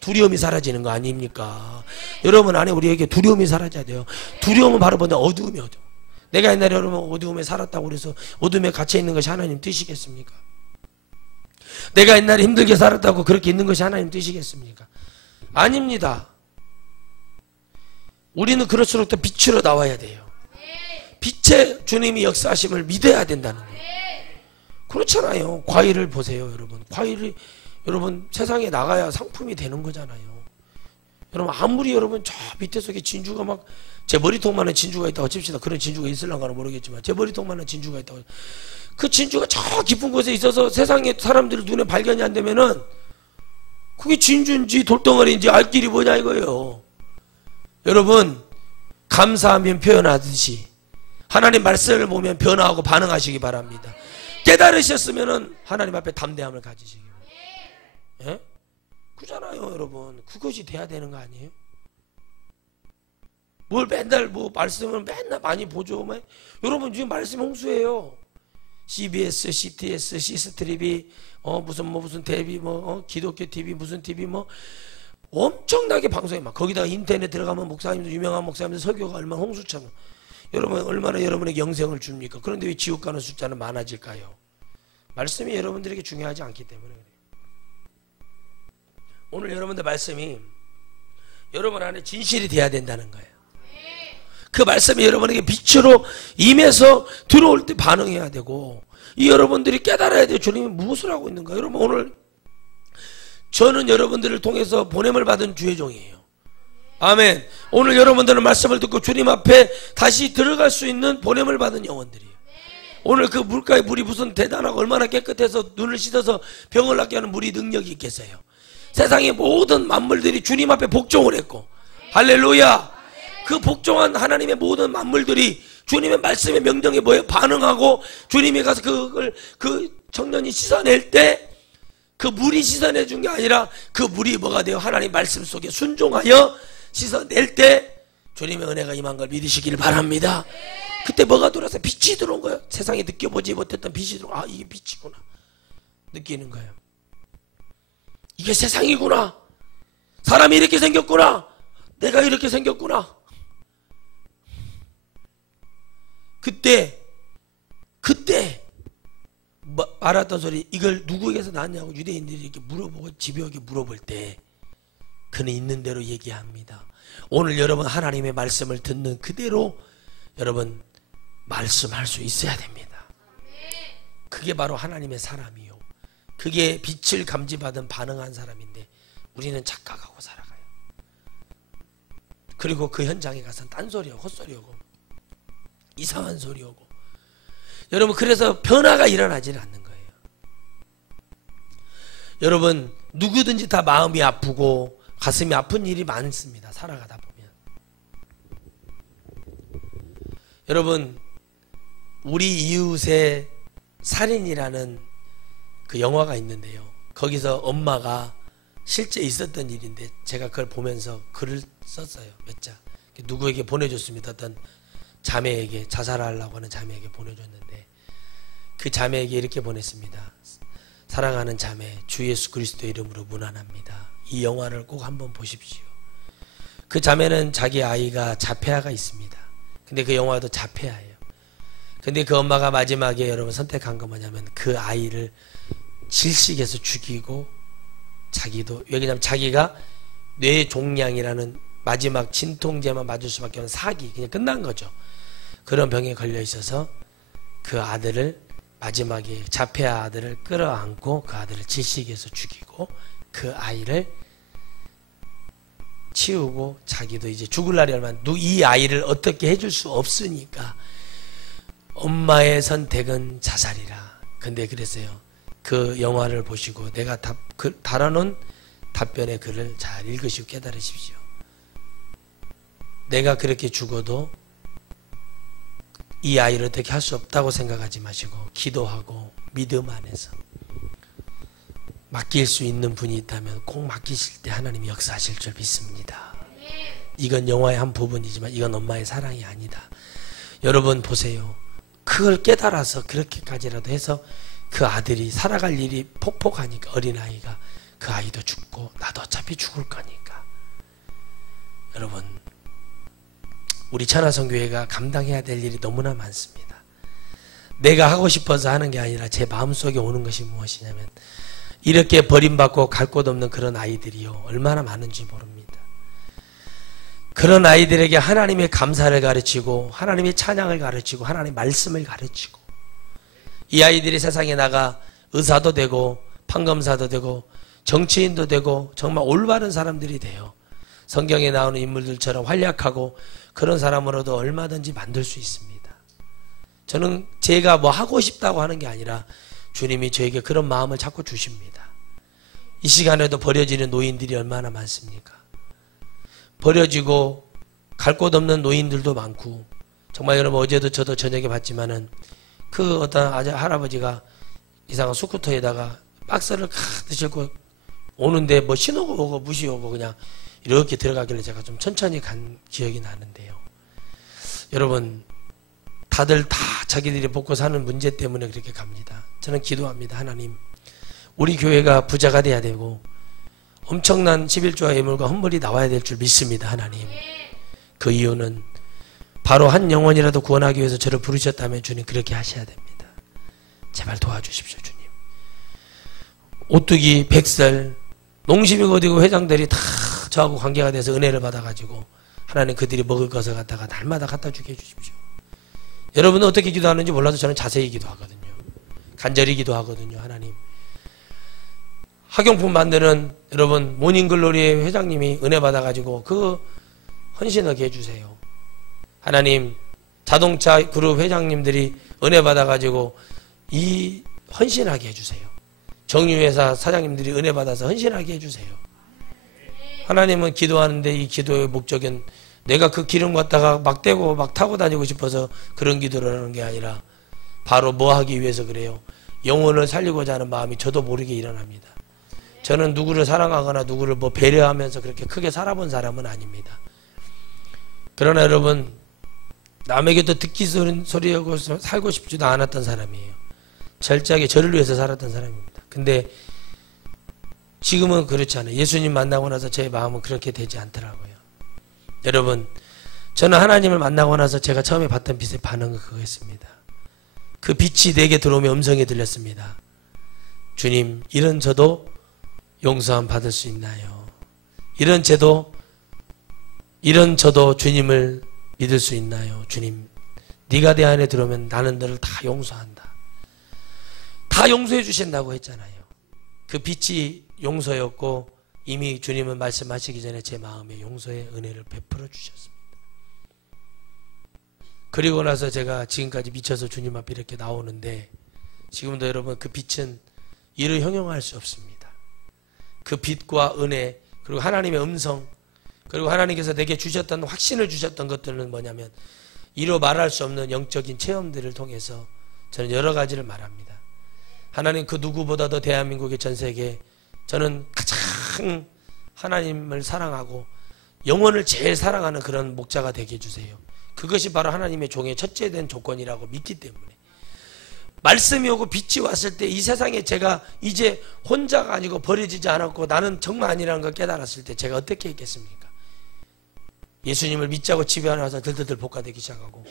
두려움이 사라지는 거 아닙니까? 여러분 안에 우리에게 두려움이 사라져야 돼요. 두려움은 바로 뭔데? 어두움이 어두움. 내가 옛날에 여러분 어두움에 살았다고 그래서 어둠에 갇혀 있는 것이 하나님 뜻이겠습니까? 내가 옛날에 힘들게 살았다고 그렇게 있는 것이 하나님 뜻이겠습니까? 아닙니다. 우리는 그럴수록 더 빛으로 나와야 돼요. 빛의 주님이 역사하심을 믿어야 된다는 거예요. 그렇잖아요. 과일을 보세요, 여러분. 과일이 여러분 세상에 나가야 상품이 되는 거잖아요. 여러분 아무리 여러분 저 밑에 속에 진주가 막 제 머리통만한 진주가 있다고 칩시다. 그런 진주가 있을랑가는 모르겠지만 제 머리통만한 진주가 있다고, 그 진주가 저 깊은 곳에 있어서 세상에 사람들이 눈에 발견이 안 되면은 그게 진주인지 돌덩어리인지 알 길이 뭐냐 이거예요. 여러분 감사하면 표현하듯이 하나님 말씀을 보면 변화하고 반응하시기 바랍니다. 깨달으셨으면은 하나님 앞에 담대함을 가지시기 바랍니다. 예? 그잖아요, 여러분. 그것이 돼야 되는 거 아니에요? 뭘 맨날 뭐 말씀을 맨날 많이 보죠. 여러분 지금 말씀 홍수예요. CBS, CTS, C스트립이 무슨 대비 기독교 TV 무슨 TV 엄청나게 방송해 막 거기다가 인터넷 들어가면 목사님들 유명한 목사님들 설교가 얼마나 홍수처럼 여러분 얼마나 여러분에게 영생을 줍니까? 그런데 왜 지옥 가는 숫자는 많아질까요? 말씀이 여러분들에게 중요하지 않기 때문에 그래요. 오늘 여러분들 말씀이 여러분 안에 진실이 돼야 된다는 거예요. 그 말씀이 여러분에게 빛으로 임해서 들어올 때 반응해야 되고, 이 여러분들이 깨달아야 돼요. 주님이 무엇을 하고 있는가. 여러분 오늘 저는 여러분들을 통해서 보냄을 받은 주의 종이에요. 아멘. 오늘 여러분들은 말씀을 듣고 주님 앞에 다시 들어갈 수 있는 보냄을 받은 영혼들이에요. 오늘 그 물가에 물이 무슨 대단하고 얼마나 깨끗해서 눈을 씻어서 병을 낫게 하는 물이 능력이 있겠어요. 세상의 모든 만물들이 주님 앞에 복종을 했고, 할렐루야. 그 복종한 하나님의 모든 만물들이 주님의 말씀의 명령에 뭐에 반응하고 주님이 가서 그 청년이 씻어낼 때 그 물이 씻어내 준 게 아니라 그 물이 뭐가 돼요? 하나님 말씀 속에 순종하여 씻어낼 때 주님의 은혜가 임한 걸 믿으시길 바랍니다. 그때 뭐가 들어와서 빛이 들어온 거예요. 세상에 느껴보지 못했던 빛이 들어온, 아 이게 빛이구나 느끼는 거예요. 이게 세상이구나. 사람이 이렇게 생겼구나. 내가 이렇게 생겼구나. 그때 알았던 소리, 이걸 누구에게서 나왔냐고 유대인들이 이렇게 물어보고 집요하게 물어볼 때 그는 있는 대로 얘기합니다. 오늘 여러분 하나님의 말씀을 듣는 그대로 여러분 말씀할 수 있어야 됩니다. 그게 바로 하나님의 사람이요, 그게 빛을 감지받은 반응한 사람인데 우리는 착각하고 살아가요. 그리고 그 현장에 가서 딴소리하고 헛소리하고 이상한 소리하고, 여러분 그래서 변화가 일어나지는 않는 거예요. 여러분 누구든지 다 마음이 아프고 가슴이 아픈 일이 많습니다. 살아가다 보면. 여러분 우리 이웃의 살인이라는 그 영화가 있는데요, 거기서 엄마가 실제 있었던 일인데 제가 그걸 보면서 글을 썼어요. 몇 자 누구에게 보내줬습니다. 어떤 자매에게, 자살하려고 하는 자매에게 보내줬는데 그 자매에게 이렇게 보냈습니다. 사랑하는 자매, 주 예수 그리스도의 이름으로 문안합니다. 이 영화를 꼭 한번 보십시오. 그 자매는 자기 아이가 자폐아가 있습니다. 근데 그 영화도 자폐아예요. 근데 그 엄마가 마지막에 여러분 선택한 건 뭐냐면 그 아이를 질식해서 죽이고, 자기도, 왜냐면 자기가 뇌종양이라는 마지막 진통제만 맞을 수밖에 없는 사기, 그냥 끝난 거죠. 그런 병에 걸려 있어서 그 아들을 마지막에 자폐아 아들을 끌어안고 그 아들을 질식해서 죽이고 그 아이를 치우고 자기도 이제 죽을 날이 얼마, 이 아이를 어떻게 해줄 수 없으니까 엄마의 선택은 자살이라. 근데 그랬어요. 그 영화를 보시고 내가 달아놓은 답변의 글을 잘 읽으시고 깨달으십시오. 내가 그렇게 죽어도 이 아이를 어떻게 할 수 없다고 생각하지 마시고 기도하고 믿음 안에서 맡길 수 있는 분이 있다면 꼭 맡기실 때 하나님이 역사하실 줄 믿습니다. 이건 영화의 한 부분이지만 이건 엄마의 사랑이 아니다. 여러분 보세요. 그걸 깨달아서 그렇게까지라도 해서 그 아들이 살아갈 일이 폭폭하니까, 어린아이가, 그 아이도 죽고 나도 어차피 죽을 거니까. 여러분 우리 천하성교회가 감당해야 될 일이 너무나 많습니다. 내가 하고 싶어서 하는 게 아니라 제 마음속에 오는 것이 무엇이냐면 이렇게 버림받고 갈 곳 없는 그런 아이들이요, 얼마나 많은지 모릅니다. 그런 아이들에게 하나님의 감사를 가르치고 하나님의 찬양을 가르치고 하나님의 말씀을 가르치고, 이 아이들이 세상에 나가 의사도 되고 판검사도 되고 정치인도 되고 정말 올바른 사람들이 돼요. 성경에 나오는 인물들처럼 활약하고 그런 사람으로도 얼마든지 만들 수 있습니다. 저는 제가 뭐 하고 싶다고 하는 게 아니라 주님이 저에게 그런 마음을 자꾸 주십니다. 이 시간에도 버려지는 노인들이 얼마나 많습니까? 버려지고 갈 곳 없는 노인들도 많고, 정말 여러분 어제도 저도 저녁에 봤지만은 그 어떤 할아버지가 이상한 스쿠터에다가 박스를 가득 싣고 오는데 뭐 신호가 오고 무시 오고 그냥 이렇게 들어가길래 제가 좀 천천히 간 기억이 나는데요. 여러분, 다들 다 자기들이 먹고 사는 문제 때문에 그렇게 갑니다. 저는 기도합니다. 하나님, 우리 교회가 부자가 돼야 되고 엄청난 11조와 예물과 헌물이 나와야 될 줄 믿습니다. 하나님, 그 이유는 바로 한 영혼이라도 구원하기 위해서 저를 부르셨다면 주님 그렇게 하셔야 됩니다. 제발 도와주십시오. 주님, 오뚜기, 백설, 농심이고 회장들이 다 저하고 관계가 돼서 은혜를 받아가지고 하나님 그들이 먹을 것을 갖다가 날마다 갖다 주게 해주십시오. 여러분은 어떻게 기도하는지 몰라도 저는 자세히 기도하거든요. 간절히 기도하거든요. 하나님, 학용품 만드는 여러분 모닝글로리 회장님이 은혜 받아가지고 그 헌신하게 해주세요. 하나님, 자동차 그룹 회장님들이 은혜 받아가지고 이 헌신하게 해주세요. 정유회사 사장님들이 은혜 받아서 헌신하게 해주세요. 하나님은 기도하는데 이 기도의 목적은 내가 그 기름 갖다가 막 떼고 막 타고 다니고 싶어서 그런 기도를 하는 게 아니라 바로 뭐 하기 위해서 그래요? 영혼을 살리고자 하는 마음이 저도 모르게 일어납니다. 저는 누구를 사랑하거나 누구를 뭐 배려하면서 그렇게 크게 살아본 사람은 아닙니다. 그러나 여러분, 남에게 또 듣기 소리하고 살고 싶지도 않았던 사람이에요. 철저하게 저를 위해서 살았던 사람입니다. 근데 지금은 그렇지 않아요. 예수님 만나고 나서 제 마음은 그렇게 되지 않더라고요. 여러분, 저는 하나님을 만나고 나서 제가 처음에 봤던 빛의 반응은 그거였습니다. 그 빛이 내게 들어오며 음성이 들렸습니다. 주님, 이런 저도 용서함 받을 수 있나요? 이런 저도 주님을 믿을 수 있나요? 주님, 네가 내 안에 들어오면 나는 너를 다 용서한다. 다 용서해 주신다고 했잖아요. 그 빛이 용서였고 이미 주님은 말씀하시기 전에 제 마음에 용서의 은혜를 베풀어 주셨습니다. 그리고 나서 제가 지금까지 미쳐서 주님 앞에 이렇게 나오는데, 지금도 여러분 그 빛은 이를 형용할 수 없습니다. 그 빛과 은혜, 그리고 하나님의 음성, 그리고 하나님께서 내게 주셨던 확신을 주셨던 것들은 뭐냐면 이로 말할 수 없는 영적인 체험들을 통해서 저는 여러 가지를 말합니다. 하나님 그 누구보다도 대한민국의 전 세계, 저는 가장 하나님을 사랑하고 영혼을 제일 사랑하는 그런 목자가 되게 해주세요. 그것이 바로 하나님의 종의 첫째 된 조건이라고 믿기 때문에, 말씀이 오고 빛이 왔을 때 이 세상에 제가 이제 혼자가 아니고 버려지지 않았고 나는 정말 아니라는 걸 깨달았을 때 제가 어떻게 했겠습니까? 예수님을 믿자고 집에 와서 들들들 볶아대기 시작하고,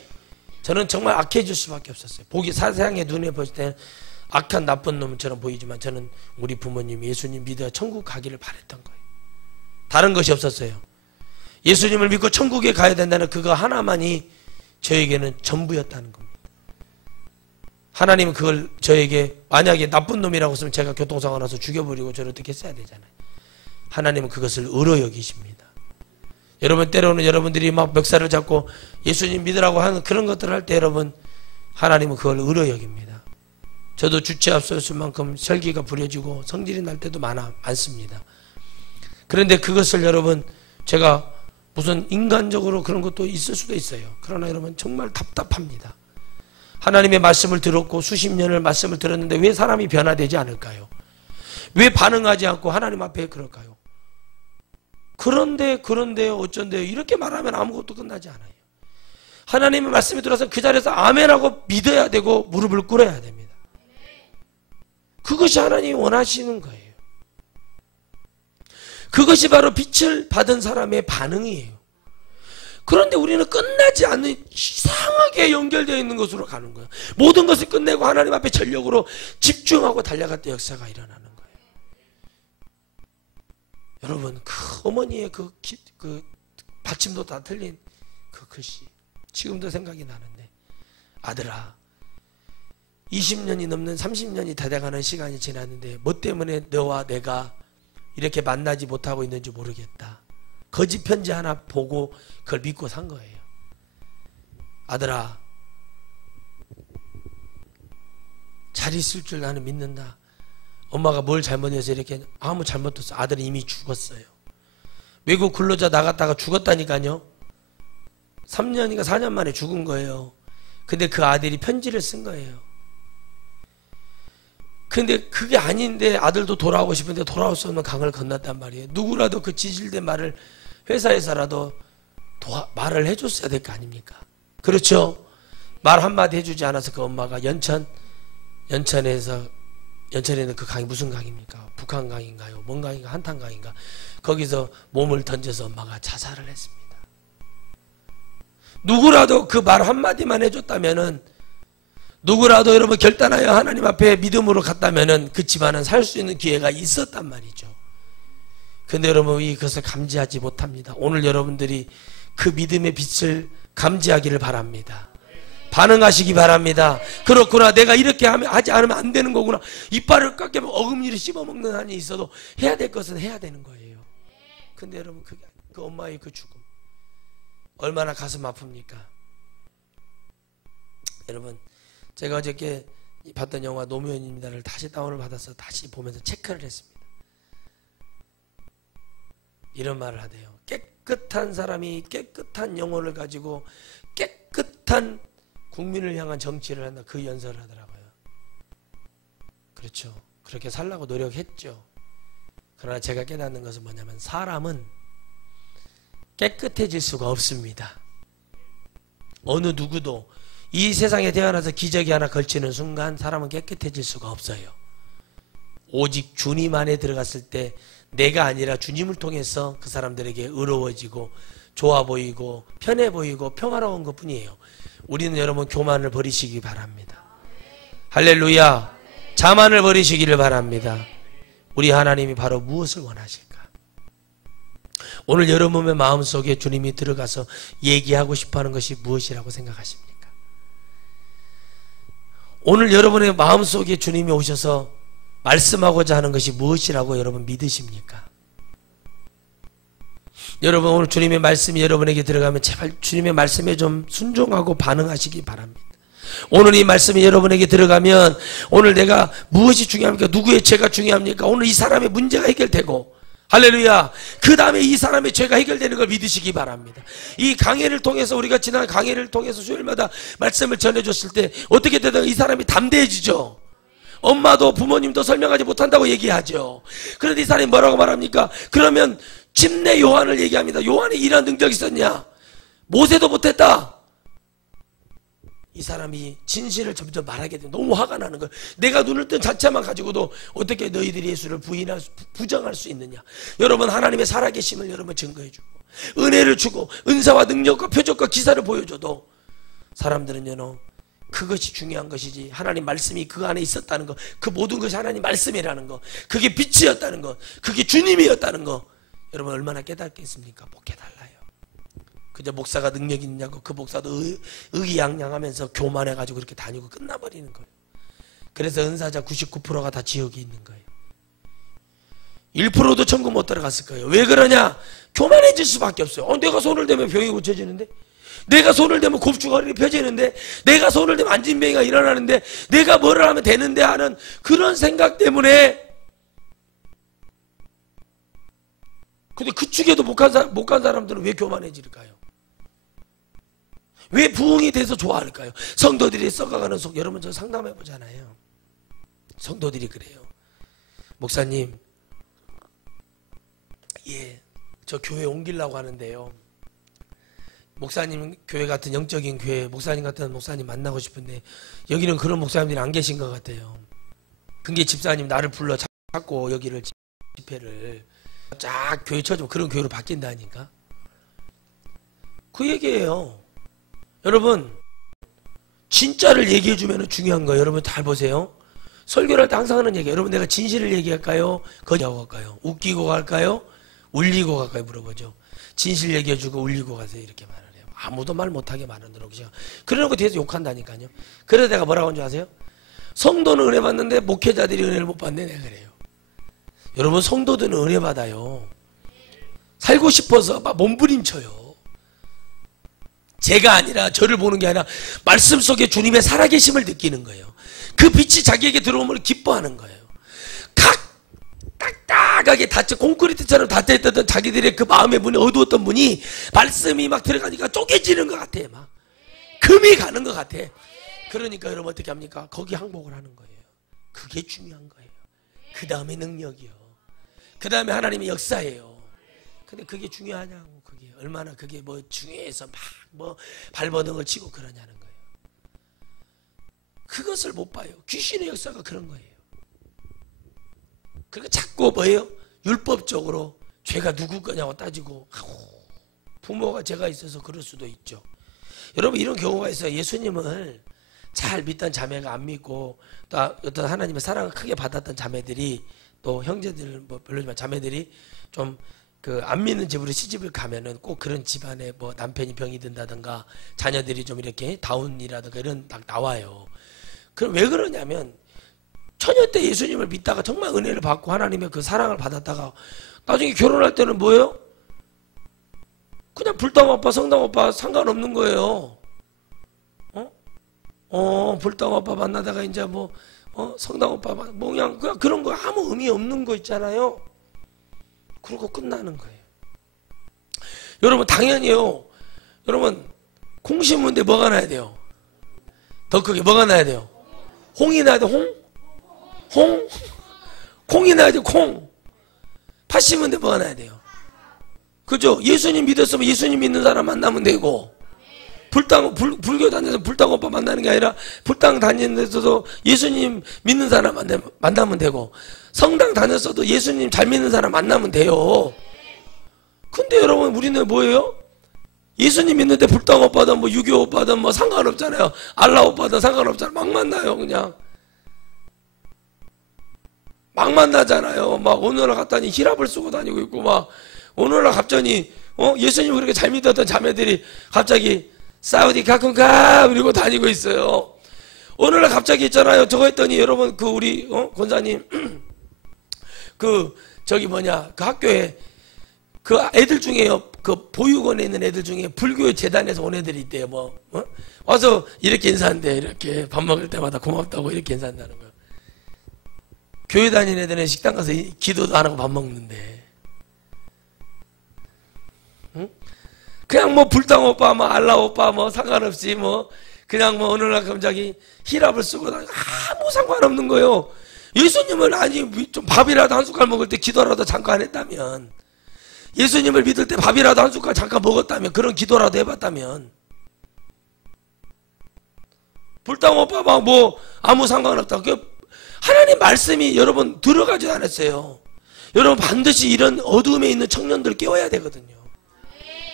저는 정말 악해질 수밖에 없었어요. 보기 세상의 눈에 볼 때는 악한 나쁜 놈처럼 보이지만 저는 우리 부모님 예수님 믿어 천국 가기를 바랬던 거예요. 다른 것이 없었어요. 예수님을 믿고 천국에 가야 된다는 그거 하나만이 저에게는 전부였다는 겁니다. 하나님은 그걸 저에게 만약에 나쁜 놈이라고 했으면 제가 교통사고 나서 죽여버리고 저를 어떻게 했어야 되잖아요. 하나님은 그것을 의로 여기십니다. 여러분, 때로는 여러분들이 막 멱살을 잡고 예수님 믿으라고 하는 그런 것들을 할 때 여러분, 하나님은 그걸 의로 여깁니다. 저도 주체 앞섰을 만큼 혈기가 부려지고 성질이 날 때도 많습니다. 그런데 그것을 여러분, 제가 무슨 인간적으로 그런 것도 있을 수도 있어요. 그러나 여러분 정말 답답합니다. 하나님의 말씀을 들었고 수십 년을 말씀을 들었는데 왜 사람이 변화되지 않을까요? 왜 반응하지 않고 하나님 앞에 그럴까요? 그런데 어쩐데요? 이렇게 말하면 아무것도 끝나지 않아요. 하나님의 말씀이 들어서 그 자리에서 아멘하고 믿어야 되고 무릎을 꿇어야 됩니다. 그것이 하나님이 원하시는 거예요. 그것이 바로 빛을 받은 사람의 반응이에요. 그런데 우리는 끝나지 않는 이상하게 연결되어 있는 것으로 가는 거예요. 모든 것을 끝내고 하나님 앞에 전력으로 집중하고 달려갈 때 역사가 일어나는 거예요. 여러분 그 어머니의 그 받침도 다 틀린 그 글씨 지금도 생각이 나는데, 아들아 20년이 넘는 30년이 다 돼가는 시간이 지났는데 뭐 때문에 너와 내가 이렇게 만나지 못하고 있는지 모르겠다. 거짓 편지 하나 보고 그걸 믿고 산 거예요. 아들아 잘 있을 줄 나는 믿는다. 엄마가 뭘 잘못해서 이렇게, 아무 잘못도 없어. 아들은 이미 죽었어요. 외국 근로자 나갔다가 죽었다니까요. 3년인가 4년 만에 죽은 거예요. 근데 그 아들이 편지를 쓴 거예요. 근데 그게 아닌데 아들도 돌아오고 싶은데 돌아올 수 없는 강을 건넜단 말이에요. 누구라도 그 지질된 말을 회사에서라도 말을 해줬어야 될 거 아닙니까? 그렇죠? 말 한마디 해주지 않아서 그 엄마가 연천에서, 연천에는 그 강이 무슨 강입니까? 북한강인가요? 뭔 강인가? 한탄강인가? 거기서 몸을 던져서 엄마가 자살을 했습니다. 누구라도 그 말 한마디만 해줬다면은, 누구라도 여러분 결단하여 하나님 앞에 믿음으로 갔다면은 그 집안은 살 수 있는 기회가 있었단 말이죠. 근데 여러분 이것을 감지하지 못합니다. 오늘 여러분들이 그 믿음의 빛을 감지하기를 바랍니다. 반응하시기 바랍니다. 그렇구나, 내가 이렇게 하지 않으면 안 되는 거구나. 이빨을 깎게 어금니를 씹어먹는 한이 있어도 해야 될 것은 해야 되는 거예요. 근데 여러분 그 엄마의 그 죽음 얼마나 가슴 아픕니까? 여러분 제가 어저께 봤던 영화 노무현입니다를 다시 다운을 받아서 다시 보면서 체크를 했습니다. 이런 말을 하대요. 깨끗한 사람이 깨끗한 영혼을 가지고 깨끗한 국민을 향한 정치를 한다. 그 연설을 하더라고요. 그렇죠. 그렇게 살라고 노력했죠. 그러나 제가 깨닫는 것은 뭐냐면 사람은 깨끗해질 수가 없습니다. 어느 누구도 이 세상에 태어나서 기저귀 하나 걸치는 순간 사람은 깨끗해질 수가 없어요. 오직 주님 안에 들어갔을 때 내가 아니라 주님을 통해서 그 사람들에게 의로워지고 좋아 보이고 편해 보이고 평화로운 것뿐이에요. 우리는 여러분 교만을 버리시기 바랍니다. 할렐루야. 자만을 버리시기를 바랍니다. 우리 하나님이 바로 무엇을 원하실까? 오늘 여러분의 마음속에 주님이 들어가서 얘기하고 싶어하는 것이 무엇이라고 생각하십니까? 오늘 여러분의 마음속에 주님이 오셔서 말씀하고자 하는 것이 무엇이라고 여러분 믿으십니까? 여러분 오늘 주님의 말씀이 여러분에게 들어가면 제발 주님의 말씀에 좀 순종하고 반응하시기 바랍니다. 오늘 이 말씀이 여러분에게 들어가면 오늘 내가 무엇이 중요합니까? 누구의 죄가 중요합니까? 오늘 이 사람의 문제가 해결되고, 할렐루야, 그 다음에 이 사람의 죄가 해결되는 걸 믿으시기 바랍니다. 이 강해를 통해서, 우리가 지난 강해를 통해서 수요일마다 말씀을 전해줬을 때 어떻게 되다가 이 사람이 담대해지죠. 엄마도 부모님도 설명하지 못한다고 얘기하죠. 그런데 이 사람이 뭐라고 말합니까? 그러면 침례 요한을 얘기합니다. 요한이 이런 능력이 있었냐? 모세도 못했다. 이 사람이 진실을 점점 말하게 되면 너무 화가 나는 거예요. 내가 눈을 뜬 자체만 가지고도 어떻게 너희들이 예수를 부정할 수 있느냐? 여러분 하나님의 살아계심을 여러분 증거해주고 은혜를 주고 은사와 능력과 표적과 기사를 보여줘도 사람들은요, 그것이 중요한 것이지 하나님 말씀이 그 안에 있었다는 것, 그 모든 것이 하나님 말씀이라는 것, 그게 빛이었다는 것, 그게 주님이었다는 것, 여러분 얼마나 깨닫겠습니까? 못 깨달아요. 그저 목사가 능력이 있냐고 그 목사도 의기양양하면서 교만해가지고 그렇게 다니고 끝나버리는 거예요. 그래서 은사자 99%가 다 지옥에 있는 거예요. 1%도 천국 못 들어갔을 거예요. 왜 그러냐? 교만해질 수밖에 없어요. 내가 손을 대면 병이 고쳐지는데, 내가 손을 대면 곱죽거리가 펴지는데, 내가 손을 대면 안진병이가 일어나는데, 내가 뭐를 하면 되는데 하는 그런 생각 때문에. 근데 그쪽에도 못 간 사람들은 왜 교만해질까요? 왜 부흥이 돼서 좋아할까요? 성도들이 썩어가는 속, 여러분 저 상담해 보잖아요. 성도들이 그래요. 목사님, 저 교회 옮기려고 하는데요, 목사님 교회 같은 영적인 교회, 목사님 같은 목사님 만나고 싶은데 여기는 그런 목사님들이 안 계신 것 같아요. 근데 집사님 나를 불러 찾고 여기를 집회를 쫙 교회 쳐주면 그런 교회로 바뀐다니까. 그 얘기예요. 여러분 진짜를 얘기해주면 중요한 거예요. 여러분 잘 보세요. 설교를 할 때 항상 하는 얘기예요. 여러분 내가 진실을 얘기할까요? 거짓하고 갈까요? 웃기고 갈까요? 울리고 가까이 물어보죠. 진실 얘기해주고 울리고 가세요. 이렇게 말을 해요. 아무도 말 못하게 말하느라고 제가. 그러고 뒤에서 욕한다니까요. 그래서 내가 뭐라고 한 줄 아세요? 성도는 은혜 받는데 목회자들이 은혜를 못 받네. 내가 그래요. 여러분 성도들은 은혜 받아요. 살고 싶어서 막 몸부림쳐요. 제가 아니라 저를 보는 게 아니라 말씀 속에 주님의 살아계심을 느끼는 거예요. 그 빛이 자기에게 들어오면 기뻐하는 거예요. 딱딱하게 닫혀 콘크리트처럼 닫혀있던 자기들의 그 마음의 문이 어두웠던 문이 말씀이 막 들어가니까 쪼개지는 것 같아. 막 금이 가는 것 같아. 그러니까 여러분 어떻게 합니까? 거기 항복을 하는 거예요. 그게 중요한 거예요. 그 다음에 능력이요. 그 다음에 하나님의 역사예요. 근데 그게 중요하냐고. 그게 얼마나 그게 뭐 중요해서 막 뭐 발버둥을 치고 그러냐는 거예요. 그것을 못 봐요. 귀신의 역사가 그런 거예요. 그러니까 자꾸 뭐예요? 율법적으로 죄가 누구 거냐고 따지고 부모가 죄가 있어서 그럴 수도 있죠. 여러분 이런 경우가 있어요. 예수님을 잘 믿던 자매가 안 믿고 또 어떤 하나님의 사랑을 크게 받았던 자매들이 또 형제들 뭐 별로지만 자매들이 좀 그 안 믿는 집으로 시집을 가면은 꼭 그런 집안에 뭐 남편이 병이 든다든가 자녀들이 좀 이렇게 다운이라든가 이런 딱 나와요. 그럼 왜 그러냐면 처녀 때 예수님을 믿다가 정말 은혜를 받고 하나님의 그 사랑을 받았다가 나중에 결혼할 때는 뭐예요? 그냥 불당 오빠 성당 오빠 상관없는 거예요. 불당 오빠 만나다가 이제 뭐 성당 오빠 뭐 그냥 그런 거 아무 의미 없는 거 있잖아요. 그러고 끝나는 거예요. 여러분 당연히요. 여러분 콩 심는데 뭐가 나야 돼요? 더 크게 뭐가 나야 돼요? 홍이 나야 돼. 콩이 나야 돼. 콩. 팥 심는데 뭐가 나야 돼요? 그죠? 예수님 믿었으면 예수님 믿는 사람 만나면 되고 불교 다녀서 불당 오빠 만나는 게 아니라 불당 다니는 데서도 예수님 믿는 사람 만나면 되고 성당 다녔어도 예수님 잘 믿는 사람 만나면 돼요. 근데 여러분 우리는 뭐예요? 예수님 믿는데 불당 오빠든 뭐 유교 오빠든 뭐 상관없잖아요. 알라 오빠든 상관없잖아요. 막 만나요. 그냥 막 만나잖아요. 막 어느 날 갔더니 히랍을 쓰고 다니고 있고 막 어느 날 갑자기 예수님 그렇게 잘 믿었던 자매들이 갑자기 사우디 가끔가 그리고 다니고 있어요. 어느 날 갑자기 있잖아요. 저거 했더니 여러분 그 우리 권사님 그 저기 뭐냐 그 학교에 그 애들 중에요. 그 보육원에 있는 애들 중에 불교 재단에서 온 애들이 있대요. 뭐 와서 이렇게 인사한대. 이렇게 밥 먹을 때마다 고맙다고 이렇게 인사한다는 거예요. 교회 다니는 애들은 식당 가서 기도도 안 하고 밥 먹는데 그냥 뭐 불당 오빠 뭐 알라 오빠 뭐 상관없이 뭐 그냥 뭐 어느 날 갑자기 히랍을 쓰고 다니고 아무 상관없는 거예요. 예수님을 아니 좀 밥이라도 한 숟갈 먹을 때 기도라도 잠깐 했다면 예수님을 믿을 때 밥이라도 한 숟갈 잠깐 먹었다면 그런 기도라도 해봤다면 불당 오빠 막 뭐 아무 상관없다. 하나님 말씀이 여러분 들어가지 않았어요. 여러분 반드시 이런 어두움에 있는 청년들 깨워야 되거든요.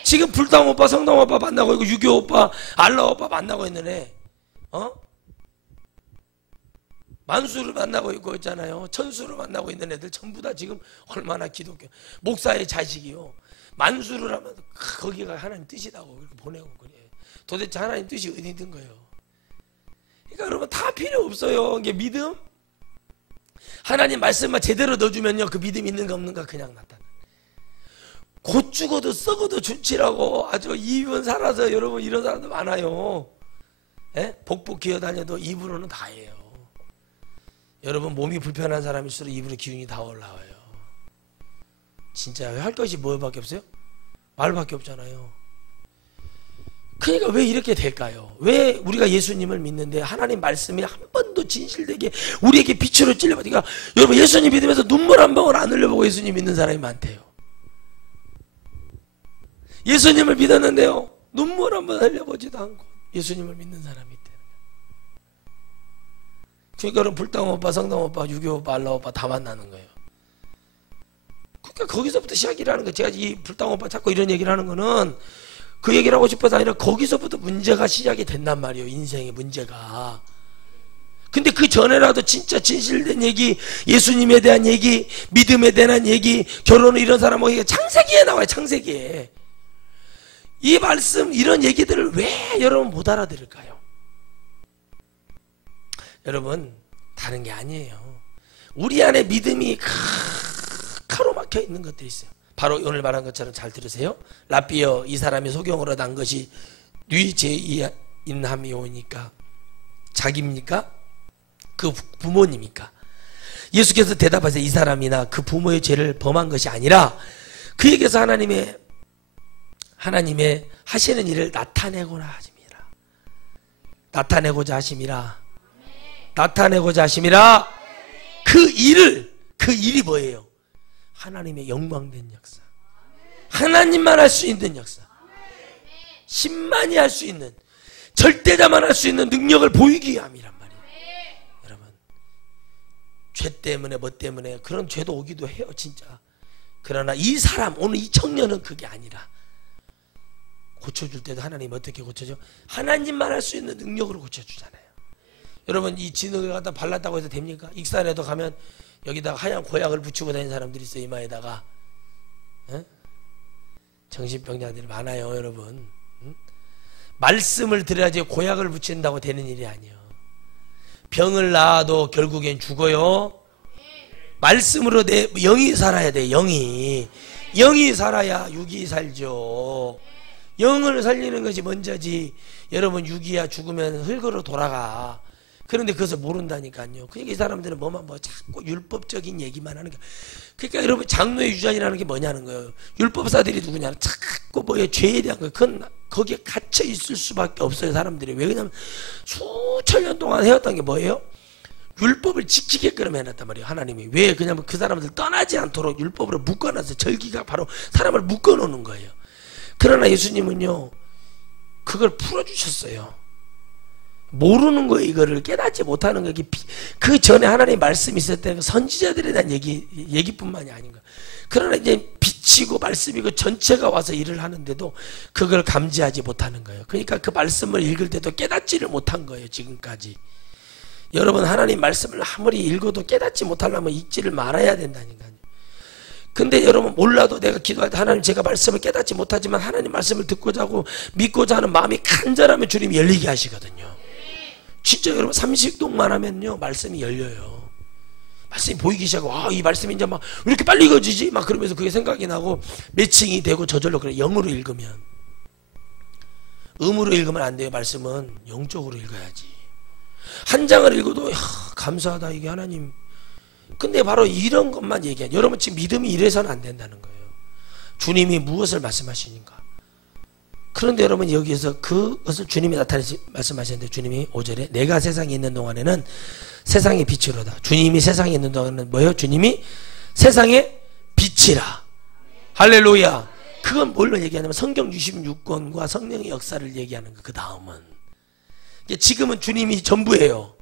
지금 불당 오빠 성당 오빠 만나고 있고 유교 오빠 알라 오빠 만나고 있는 애 만수를 만나고 있고 있잖아요. 천수를 만나고 있는 애들 전부 다 지금 얼마나 기독교 목사의 자식이요. 만수를 하면 거기가 하나님 뜻이라고 그렇게 보내고 그래. 도대체 하나님 뜻이 어디 있는 거예요? 그러니까 여러분 다 필요 없어요. 이게 믿음 하나님 말씀만 제대로 넣어주면요 그 믿음 있는가 없는가 그냥 나타나. 곧 죽어도 썩어도 준치라고 아주 입은 살아서 여러분 이런 사람도 많아요. 예? 복복 기어다녀도 입으로는 다예요. 여러분 몸이 불편한 사람일수록 입으로 기운이 다 올라와요. 진짜 할 것이 뭐밖에 없어요? 말밖에 없잖아요. 그러니까 왜 이렇게 될까요? 왜 우리가 예수님을 믿는데 하나님 말씀이 한 번도 진실되게 우리에게 빛으로 찔려보니까 여러분 예수님 믿으면서 눈물 한 방울 안 흘려보고 예수님 믿는 사람이 많대요. 예수님을 믿었는데요 눈물 한 번 흘려보지도 않고 예수님을 믿는 사람이 있대요. 그러니까 여러분 불당 오빠 성당 오빠 유교 오빠 알라 오빠 다 만나는 거예요. 그러니까 거기서부터 시작이라는 거예요. 제가 이 불당 오빠 자꾸 이런 얘기를 하는 거는 그 얘기를 하고 싶어서 아니라 거기서부터 문제가 시작이 된단 말이에요. 인생의 문제가. 근데 그 전에라도 진짜 진실된 얘기, 예수님에 대한 얘기, 믿음에 대한 얘기, 결혼을 이런 사람하고 창세기에 나와요. 창세기에. 이 말씀, 이런 얘기들을 왜 여러분 못 알아들을까요? 여러분, 다른 게 아니에요. 우리 안에 믿음이 가로막혀 있는 것들이 있어요. 바로 오늘 말한 것처럼 잘 들으세요. 라삐어, 이 사람이 소경으로 난 것이 뉘제인함이오니까 자기입니까? 그 부모님입니까? 예수께서 대답하세요. 이 사람이나 그 부모의 죄를 범한 것이 아니라 그에게서 하나님의 하시는 일을 나타내고자 하심이라. 나타내고자 하심이라. 나타내고자 하심이라. 그 일이 뭐예요? 하나님의 영광된 역사. 하나님만 할 수 있는 역사. 신만이 할 수 있는, 절대자만 할 수 있는 능력을 보이기 위함이란 말이에요. 여러분, 죄 때문에 뭐 때문에 그런 죄도 오기도 해요, 진짜. 그러나 이 사람, 오늘 이 청년은 그게 아니라 고쳐줄 때도 하나님 어떻게 고쳐줘? 하나님만 할 수 있는 능력으로 고쳐주잖아요. 여러분, 이 진흙을 갖다 발랐다고 해서 됩니까? 익산에도 가면 여기다가 하얀 고약을 붙이고 다니는 사람들이 있어요. 이마에다가. 정신병자들이 많아요, 여러분. 말씀을 들어야지 고약을 붙인다고 되는 일이 아니에요. 병을 낳아도 결국엔 죽어요. 말씀으로 내 영이 살아야 돼. 영이 살아야 육이 살죠. 영을 살리는 것이 먼저지. 여러분, 육이야 죽으면 흙으로 돌아가. 그런데 그것을 모른다니까요. 그러니까 이 사람들은 뭐만 자꾸 율법적인 얘기만 하는 거야. 그러니까 여러분, 장로의 유전이라는 게 뭐냐는 거예요. 율법사들이 누구냐는 자꾸 죄에 대한 거, 그건 거기에 갇혀 있을 수밖에 없어요, 사람들이. 왜? 왜냐면 수천 년 동안 해왔던 게 뭐예요? 율법을 지키게끔 해놨단 말이에요, 하나님이. 왜? 그냐면 그 사람들 떠나지 않도록 율법으로 묶어놔서, 절기가 바로 사람을 묶어놓는 거예요. 그러나 예수님은요, 그걸 풀어주셨어요. 모르는 거, 이거를 깨닫지 못하는 거. 그 전에 하나님의 말씀이 있을 때 선지자들에 대한 얘기뿐만이 아닌 거예요. 그러나 이제 빛이고 말씀이고 전체가 와서 일을 하는데도 그걸 감지하지 못하는 거예요. 그러니까 그 말씀을 읽을 때도 깨닫지를 못한 거예요, 지금까지. 여러분, 하나님 말씀을 아무리 읽어도 깨닫지 못하려면 읽지를 말아야 된다니까요. 근데 여러분, 몰라도 내가 기도할 때 하나님, 제가 말씀을 깨닫지 못하지만 하나님 말씀을 듣고자 하고 믿고자 하는 마음이 간절하면 주님이 열리게 하시거든요. 진짜 여러분, 삼식동만 하면요, 말씀이 열려요. 말씀이 보이기 시작하고, 이 말씀이 이제 막 왜 이렇게 빨리 읽어지지? 막 그러면서 그게 생각이 나고 매칭이 되고 저절로. 그래, 영으로 읽으면. 음으로 읽으면 안 돼요. 말씀은 영적으로 읽어야지. 한 장을 읽어도 감사하다, 이게 하나님. 근데 바로 이런 것만 얘기해. 여러분, 지금 믿음이 이래서는 안 된다는 거예요. 주님이 무엇을 말씀하시니까. 그런데 여러분, 여기에서 그것을 주님이 말씀하셨는데, 주님이 5절에 내가 세상에 있는 동안에는 세상의 빛이로다. 주님이 세상에 있는 동안에는 뭐예요? 주님이 세상의 빛이라. 할렐루야. 그건 뭘로 얘기하냐면 성경 66권과 성령의 역사를 얘기하는 거. 그 다음은 지금은 주님이 전부예요.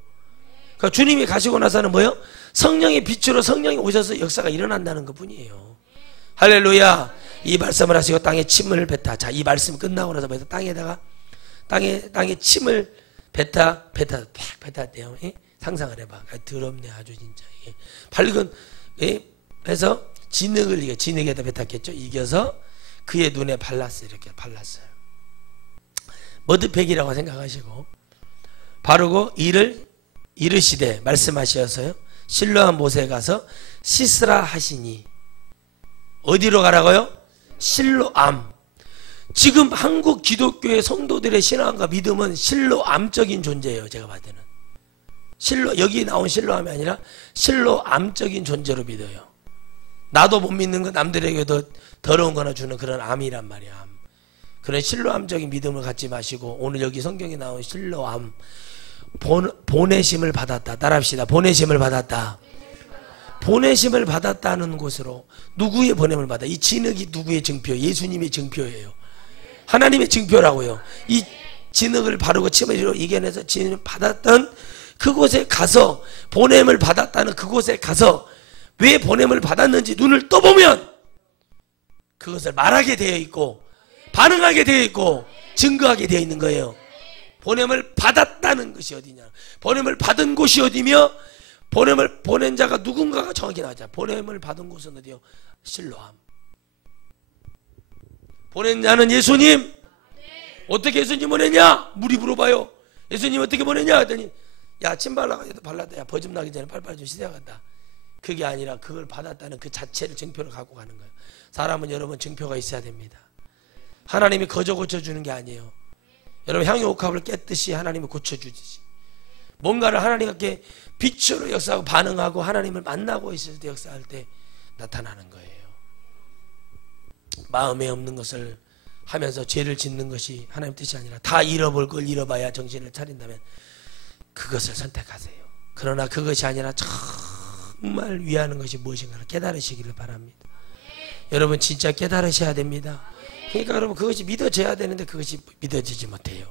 그러니까 주님이 가시고 나서는 뭐예요? 성령의 빛으로 성령이 오셔서 역사가 일어난다는 것 뿐이에요. 할렐루야. 이 말씀을 하시고 땅에 침을 뱉다. 자, 이 말씀 끝나고 나서 뭐해서 땅에 침을 뱉다 팍 뱉었대요. 상상을 해봐. 더럽네, 아주 진짜. 밝은, 해서 진흙에다 뱉었겠죠. 이겨서 그의 눈에 발랐어요. 이렇게 발랐어요. 머드팩이라고 생각하시고, 바르고 이르시되 말씀하시어서요, 실로암 못에 가서 씻으라 하시니. 어디로 가라고요? 실로암. 지금 한국 기독교의 성도들의 신앙과 믿음은 실로암적인 존재예요. 제가 봤을 때는 여기 나온 실로암이 아니라 실로암적인 존재로 믿어요. 나도 못 믿는 거 남들에게도 더러운 거나 주는 그런 암이란 말이야. 암. 그런 실로암적인 믿음을 갖지 마시고, 오늘 여기 성경에 나온 실로암, 보내심을 받았다. 따라합시다. 보내심을 받았다. 보내심을 받았다는 곳으로. 누구의 보냄을 받아? 이 진흙이 누구의 증표? 예수님의 증표예요. 하나님의 증표라고요. 이 진흙을 바르고 침을 이겨내서 진흙을 받았던 그곳에 가서, 보냄을 받았다는 그곳에 가서 왜 보냄을 받았는지 눈을 떠보면 그것을 말하게 되어 있고, 반응하게 되어 있고, 증거하게 되어 있는 거예요. 보냄을 받았다는 것이 어디냐? 보냄을 받은 곳이 어디며 보냄을 보낸 자가 누군가가 정확히 나왔잖아. 보냄을 받은 곳은 어디요? 실로암. 보낸 자는 예수님. 어떻게 예수님 보냈냐? 물이 물어봐요. 예수님 어떻게 보냈냐? 했더니 야, 침 발라가지고 발랐다. 야, 버짐 나기 전에 빨리빨리 좀 씻어야겠다. 그게 아니라 그걸 받았다는 그 자체를 증표를 갖고 가는 거예요. 사람은 여러분 증표가 있어야 됩니다. 하나님이 거저 고쳐주는 게 아니에요. 여러분 향유옥합을 깼듯이 하나님이 고쳐주듯이 뭔가를 하나님께 빛으로 역사하고 반응하고 하나님을 만나고 있을 때 역사할 때 나타나는 거예요. 마음에 없는 것을 하면서 죄를 짓는 것이 하나님 뜻이 아니라 다 잃어볼 걸 잃어봐야 정신을 차린다면 그것을 선택하세요. 그러나 그것이 아니라 정말 위하는 것이 무엇인가를 깨달으시기를 바랍니다. 여러분 진짜 깨달으셔야 됩니다. 그러니까 여러분 그것이 믿어져야 되는데 그것이 믿어지지 못해요.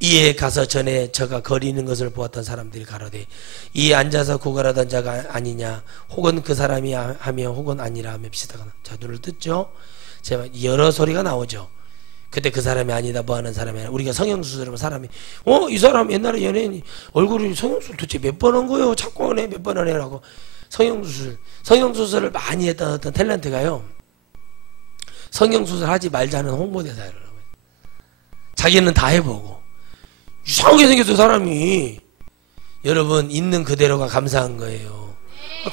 이에 가서 전에 저가 거리는 것을 보았던 사람들이 가로되 이에 앉아서 구걸하던 자가 아니냐 혹은 그 사람이 하며 혹은 아니라 하며 비슷하거나. 자, 눈을 뜯죠. 여러 소리가 나오죠. 그때 그 사람이 아니다 뭐하는 사람이 아니라 우리가 성형수술하면 사람이 이 사람 옛날에 연예인이 얼굴이 성형수술 도대체 몇 번 한 거예요? 자꾸 하네 몇 번 하네 라고. 성형수술을 많이 했던 어떤 탤런트가요 성형수술 하지 말자는 홍보대사를 하는 거예요. 자기는 다 해보고 이상하게 생겼어요 사람이. 여러분 있는 그대로가 감사한 거예요.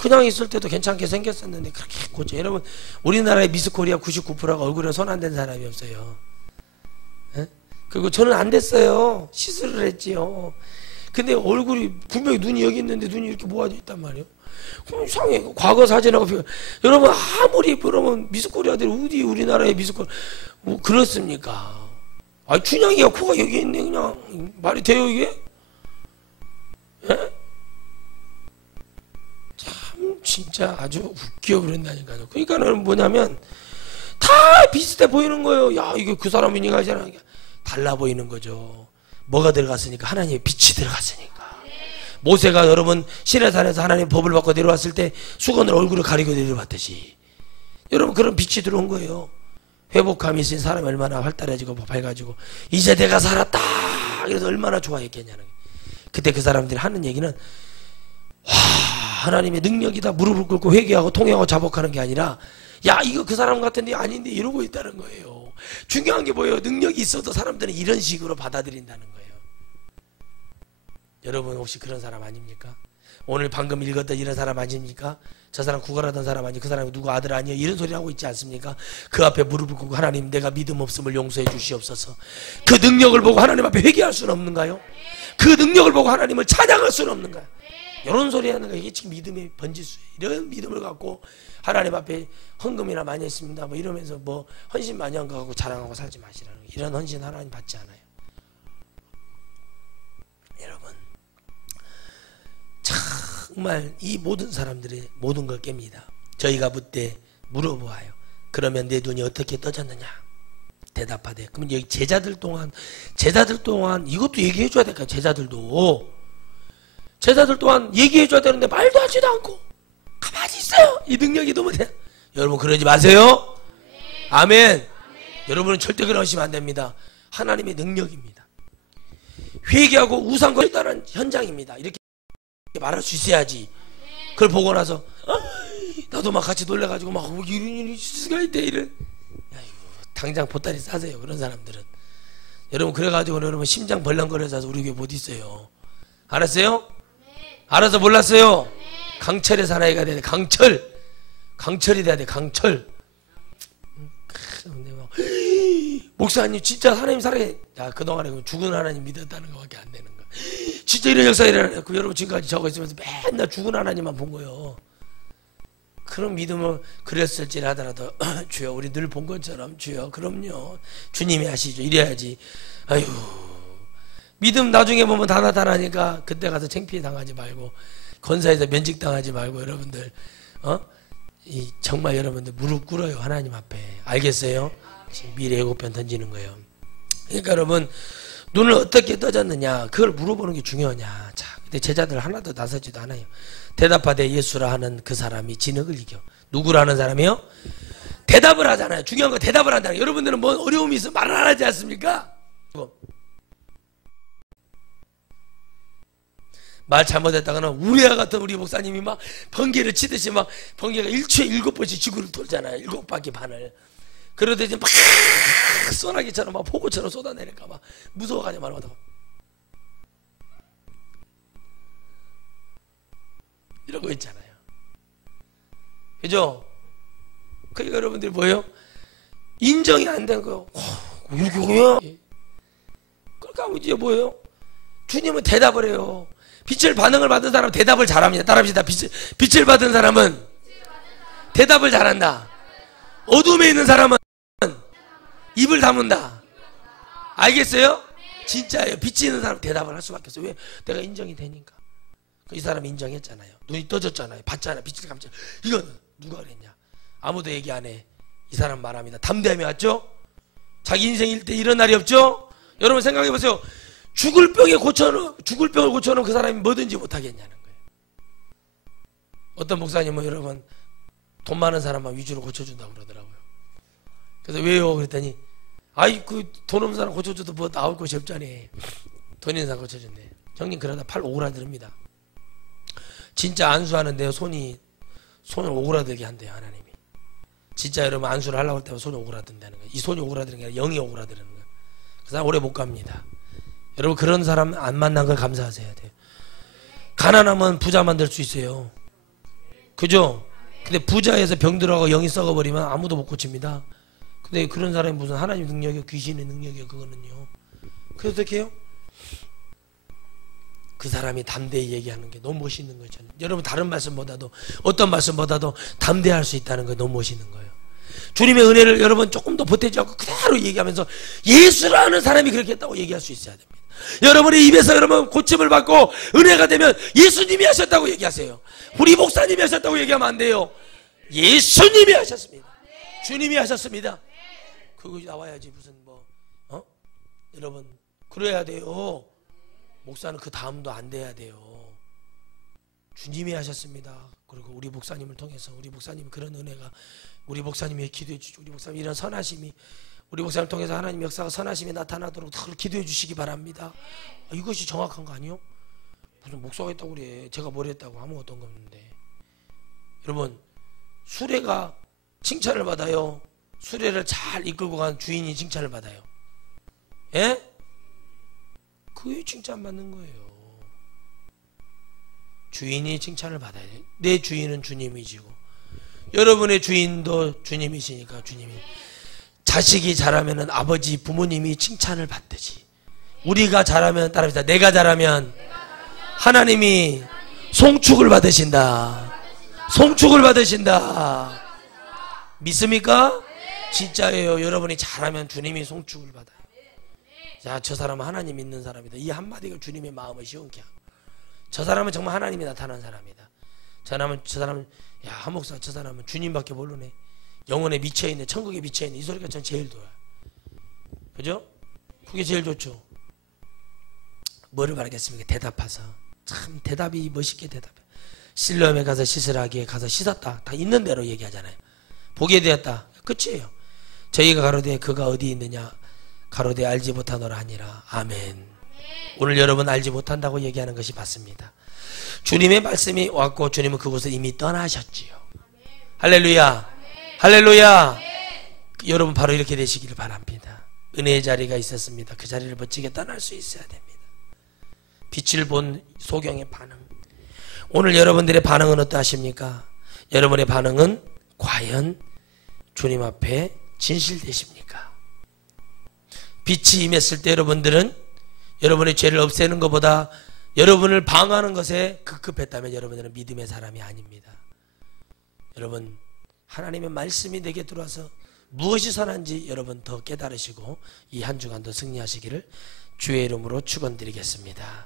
그냥 있을 때도 괜찮게 생겼었는데 그렇게 고쳐. 여러분 우리나라의 미스코리아 99%가 얼굴에 손 안 댄 사람이 없어요. 에? 그리고 저는 안 됐어요. 시술을 했지요. 근데 얼굴이 분명히 눈이 여기 있는데 눈이 이렇게 모아져 있단 말이에요. 그럼 이상해. 과거 사진하고 여러분 아무리 그러면 미스코리아들이 어디 우리나라의 미스코리아 뭐 그렇습니까? 아 춘향이가 코가 여기 있네. 그냥 말이 돼요 이게? 에? 참 진짜 아주 웃겨 그런다니까요. 그러니까는 뭐냐면 다 비슷해 보이는 거예요. 야 이게 그 사람이니까 하잖아. 달라 보이는 거죠. 뭐가 들어갔으니까? 하나님의 빛이 들어갔으니까. 모세가 여러분 시내산에서 하나님 법을 받고 내려왔을 때 수건으로 얼굴을 가리고 내려왔듯이 여러분 그런 빛이 들어온 거예요. 회복감이 있으니 사람이 얼마나 활달해지고 밝아지고 이제 내가 살았다 그래서 얼마나 좋아했겠냐는. 그때 그 사람들이 하는 얘기는 와 하나님의 능력이다. 무릎을 꿇고 회개하고 통회하고 자복하는 게 아니라 야 이거 그 사람 같은데 아닌데 이러고 있다는 거예요. 중요한 게 뭐예요? 능력이 있어도 사람들은 이런 식으로 받아들인다는 거예요. 여러분 혹시 그런 사람 아닙니까? 오늘 방금 읽었던 이런 사람 아닙니까? 저 사람 구걸하던 사람 아니 그 사람이 누구 아들 아니에요? 이런 소리 하고 있지 않습니까? 그 앞에 무릎을 꿇고 하나님 내가 믿음 없음을 용서해 주시옵소서. 그 능력을 보고 하나님 앞에 회개할 수는 없는가요? 그 능력을 보고 하나님을 찬양할 수는 없는가요? 이런 소리 하는 거 이게 지금 믿음의 번지수예요. 이런 믿음을 갖고 하나님 앞에 헌금이나 많이 했습니다 뭐 이러면서 뭐 헌신 많이 한 거 갖고 자랑하고 살지 마시라는 거예요. 이런 헌신 하나님 받지 않아요. 여러분 정말 이 모든 사람들의 모든 걸 깹니다. 저희가 그때 물어보아요. 그러면 내 눈이 어떻게 떠졌느냐? 대답하되 그러면 여기 제자들 동안 이것도 얘기해 줘야 될까요? 제자들 또한 얘기해 줘야 되는데 말도 하지도 않고 가만히 있어요. 이 능력이 너무 여러분 그러지 마세요. 아멘. 여러분은 절대 그러시면 안 됩니다. 하나님의 능력입니다. 회개하고 우상과 일단은 현장입니다. 이렇게 말할 수 있어야지. 그걸 보고 나서 나도 막 같이 놀래가지고 막 이런 일이 있을 수가 있대 이런. 당장 보따리 싸세요. 그런 사람들은. 여러분 그래가지고 여러분 심장 벌렁거려서 우리 교회 못 있어요. 알았어요? 알아서 몰랐어요? 강철의 사나이가 돼야 돼. 강철이 돼야 돼. 강철. 목사님 진짜 하나님 살아계. 야 그동안에 죽은 하나님 믿었다는 것밖에 안 되는 거야. 진짜 이런 역사가 일어나요. 여러분 지금까지 적어 있으면서 맨날 죽은 하나님만 본 거예요. 그런 믿음을 그렸을지 하더라도 주여 우리 늘 본 것처럼 주여 그럼요 주님이 하시죠. 이래야지. 아유 믿음 나중에 보면 다 나타나니까 그때 가서 창피해 당하지 말고 권사에서 면직 당하지 말고 여러분들 정말 여러분들 무릎 꿇어요. 하나님 앞에. 알겠어요? 지금 미래 예고편 던지는 거예요. 그러니까 여러분 눈을 어떻게 떠졌느냐 그걸 물어보는 게 중요하냐. 자, 근데 제자들 하나도 나서지도 않아요. 대답하되 예수라 하는 그 사람이 진흙을 이겨. 누구라는 사람이요? 대답을 하잖아요. 중요한 거 대답을 한다는. 여러분들은 뭐 어려움이 있으면 말을 안 하지 않습니까? 말 잘못했다가는 우리와 같은 우리 목사님이 막 번개를 치듯이 막 번개가 1초에 7번씩 지구를 돌잖아요. 7바퀴 반을. 그러더니 막 소나기처럼 막 폭우처럼 쏟아내니까 막 무서워가지고 말마다 이러고 있잖아요. 그죠? 그러니까 여러분들이 뭐예요? 인정이 안 되는 거예요. 이렇게 뭐야? 그러니까 이제 뭐예요? 주님은 대답을 해요. 빛을 반응을 받은 사람은 대답을 잘합니다. 따라합시다. 빛을 받은 사람은 대답을 잘한다. 어둠에 있는 사람은 입을 다문다. 알겠어요? 진짜예요. 빛이 있는 사람은 대답을 할 수밖에 없어요. 왜? 내가 인정이 되니까. 이 사람이 인정했잖아요. 눈이 떠졌잖아요. 봤잖아요. 빛을 감지. 이건 누가 그랬냐? 아무도 얘기 안 해. 이 사람 말합니다. 담대함이 왔죠? 자기 인생일 때 이런 날이 없죠? 여러분 생각해 보세요. 죽을 병을 고쳐놓은 그 사람이 뭐든지 못하겠냐는 거예요. 어떤 목사님은 여러분 돈 많은 사람만 위주로 고쳐준다고 그러더라고요. 그래서 왜요? 그랬더니 아이 그 돈 없는 사람 고쳐줘도 뭐 나올 것이 없잖니. 돈 있는 사람 고쳐준대. 형님 그러다 팔 오그라듭니다. 진짜 안수하는데요 손을 오그라들게 한대요 하나님이. 진짜 여러분 안수를 하려고 할 때면 손이 오그라든다는 거예요. 이 손이 오그라드는 게 아니라 영이 오그라드는 거예요. 그 사람 오래 못 갑니다. 여러분 그런 사람 안 만난 걸 감사하셔야 돼요. 가난하면 부자 만들 수 있어요. 그죠? 근데 부자에서 병들어가고 영이 썩어버리면 아무도 못 고칩니다. 근데 그런 사람이 무슨 하나님 능력이요 귀신의 능력이요 그거는요. 그래서 어떻게 해요? 그 사람이 담대히 얘기하는 게 너무 멋있는 거죠. 여러분 다른 말씀보다도 어떤 말씀보다도 담대할 수 있다는 게 너무 멋있는 거예요. 주님의 은혜를 여러분 조금 더 보태지 않고 그대로 얘기하면서 예수를 아는 사람이 그렇게 했다고 얘기할 수 있어야 됩니다. 여러분의 입에서 여러분 고침을 받고 은혜가 되면 예수님이 하셨다고 얘기하세요. 우리 목사님이 하셨다고 얘기하면 안 돼요. 예수님이 하셨습니다. 주님이 하셨습니다. 그것이 나와야지 무슨 여러분 그래야 돼요. 목사는 그 다음도 안 돼야 돼요. 주님이 하셨습니다. 그리고 우리 목사님을 통해서 우리 목사님 그런 은혜가 우리 목사님이 기도해 주시고 우리 목사님 이런 선하심이 우리 목사님을 통해서 하나님 역사가 선하심이 나타나도록 늘 기도해 주시기 바랍니다. 이것이 정확한 거 아니요? 무슨 목사가 했다고 그래. 제가 뭘 했다고 아무것도 없는데. 여러분 수레가 칭찬을 받아요. 수레를 잘 이끌고 간 주인이 칭찬을 받아요. 예? 그게 칭찬받는 거예요. 주인이 칭찬을 받아야 돼요. 내 주인은 주님이시고 여러분의 주인도 주님이시니까 주님이 자식이 잘하면 아버지 부모님이 칭찬을 받듯이 우리가 잘하면 따라합시다. 내가 잘하면 하나님이 송축을 받으신다. 송축을 받으신다. 믿습니까? 진짜예요. 여러분이 잘하면 주님이 송축을 받아요. 자, 저 사람은 하나님 믿는 사람이다. 이 한마디가 주님의 마음을 시원케 하고 저 사람은 정말 하나님이 나타난 사람이다. 저 사람은 야, 한 목사 저 사람은 주님밖에 모르네. 영혼에 미쳐있네. 천국에 미쳐있네. 이 소리가 전 제일 좋아요. 그죠? 그게 제일 좋죠. 뭐를 바라겠습니까? 대답하서. 참 대답이 멋있게 대답해. 실로암에 가서 씻으라기에 가서 씻었다. 다 있는 대로 얘기하잖아요. 보게 되었다. 끝이에요. 저희가 가로되 그가 어디 있느냐 가로되 알지 못하노라 하니라. 아멘. 오늘 여러분 알지 못한다고 얘기하는 것이 맞습니다. 주님의 말씀이 왔고 주님은 그곳을 이미 떠나셨지요. 할렐루야. 할렐루야. 여러분 바로 이렇게 되시기를 바랍니다. 은혜의 자리가 있었습니다. 그 자리를 멋지게 떠날 수 있어야 됩니다. 빛을 본 소경의 반응. 오늘 여러분들의 반응은 어떠하십니까? 여러분의 반응은 과연 주님 앞에 진실되십니까? 빛이 임했을 때 여러분들은 여러분의 죄를 없애는 것보다 여러분을 방어하는 것에 급급했다면 여러분들은 믿음의 사람이 아닙니다. 여러분 하나님의 말씀이 내게 들어와서 무엇이 선한지 여러분 더 깨달으시고 이 한 주간도 승리하시기를 주의 이름으로 축원드리겠습니다.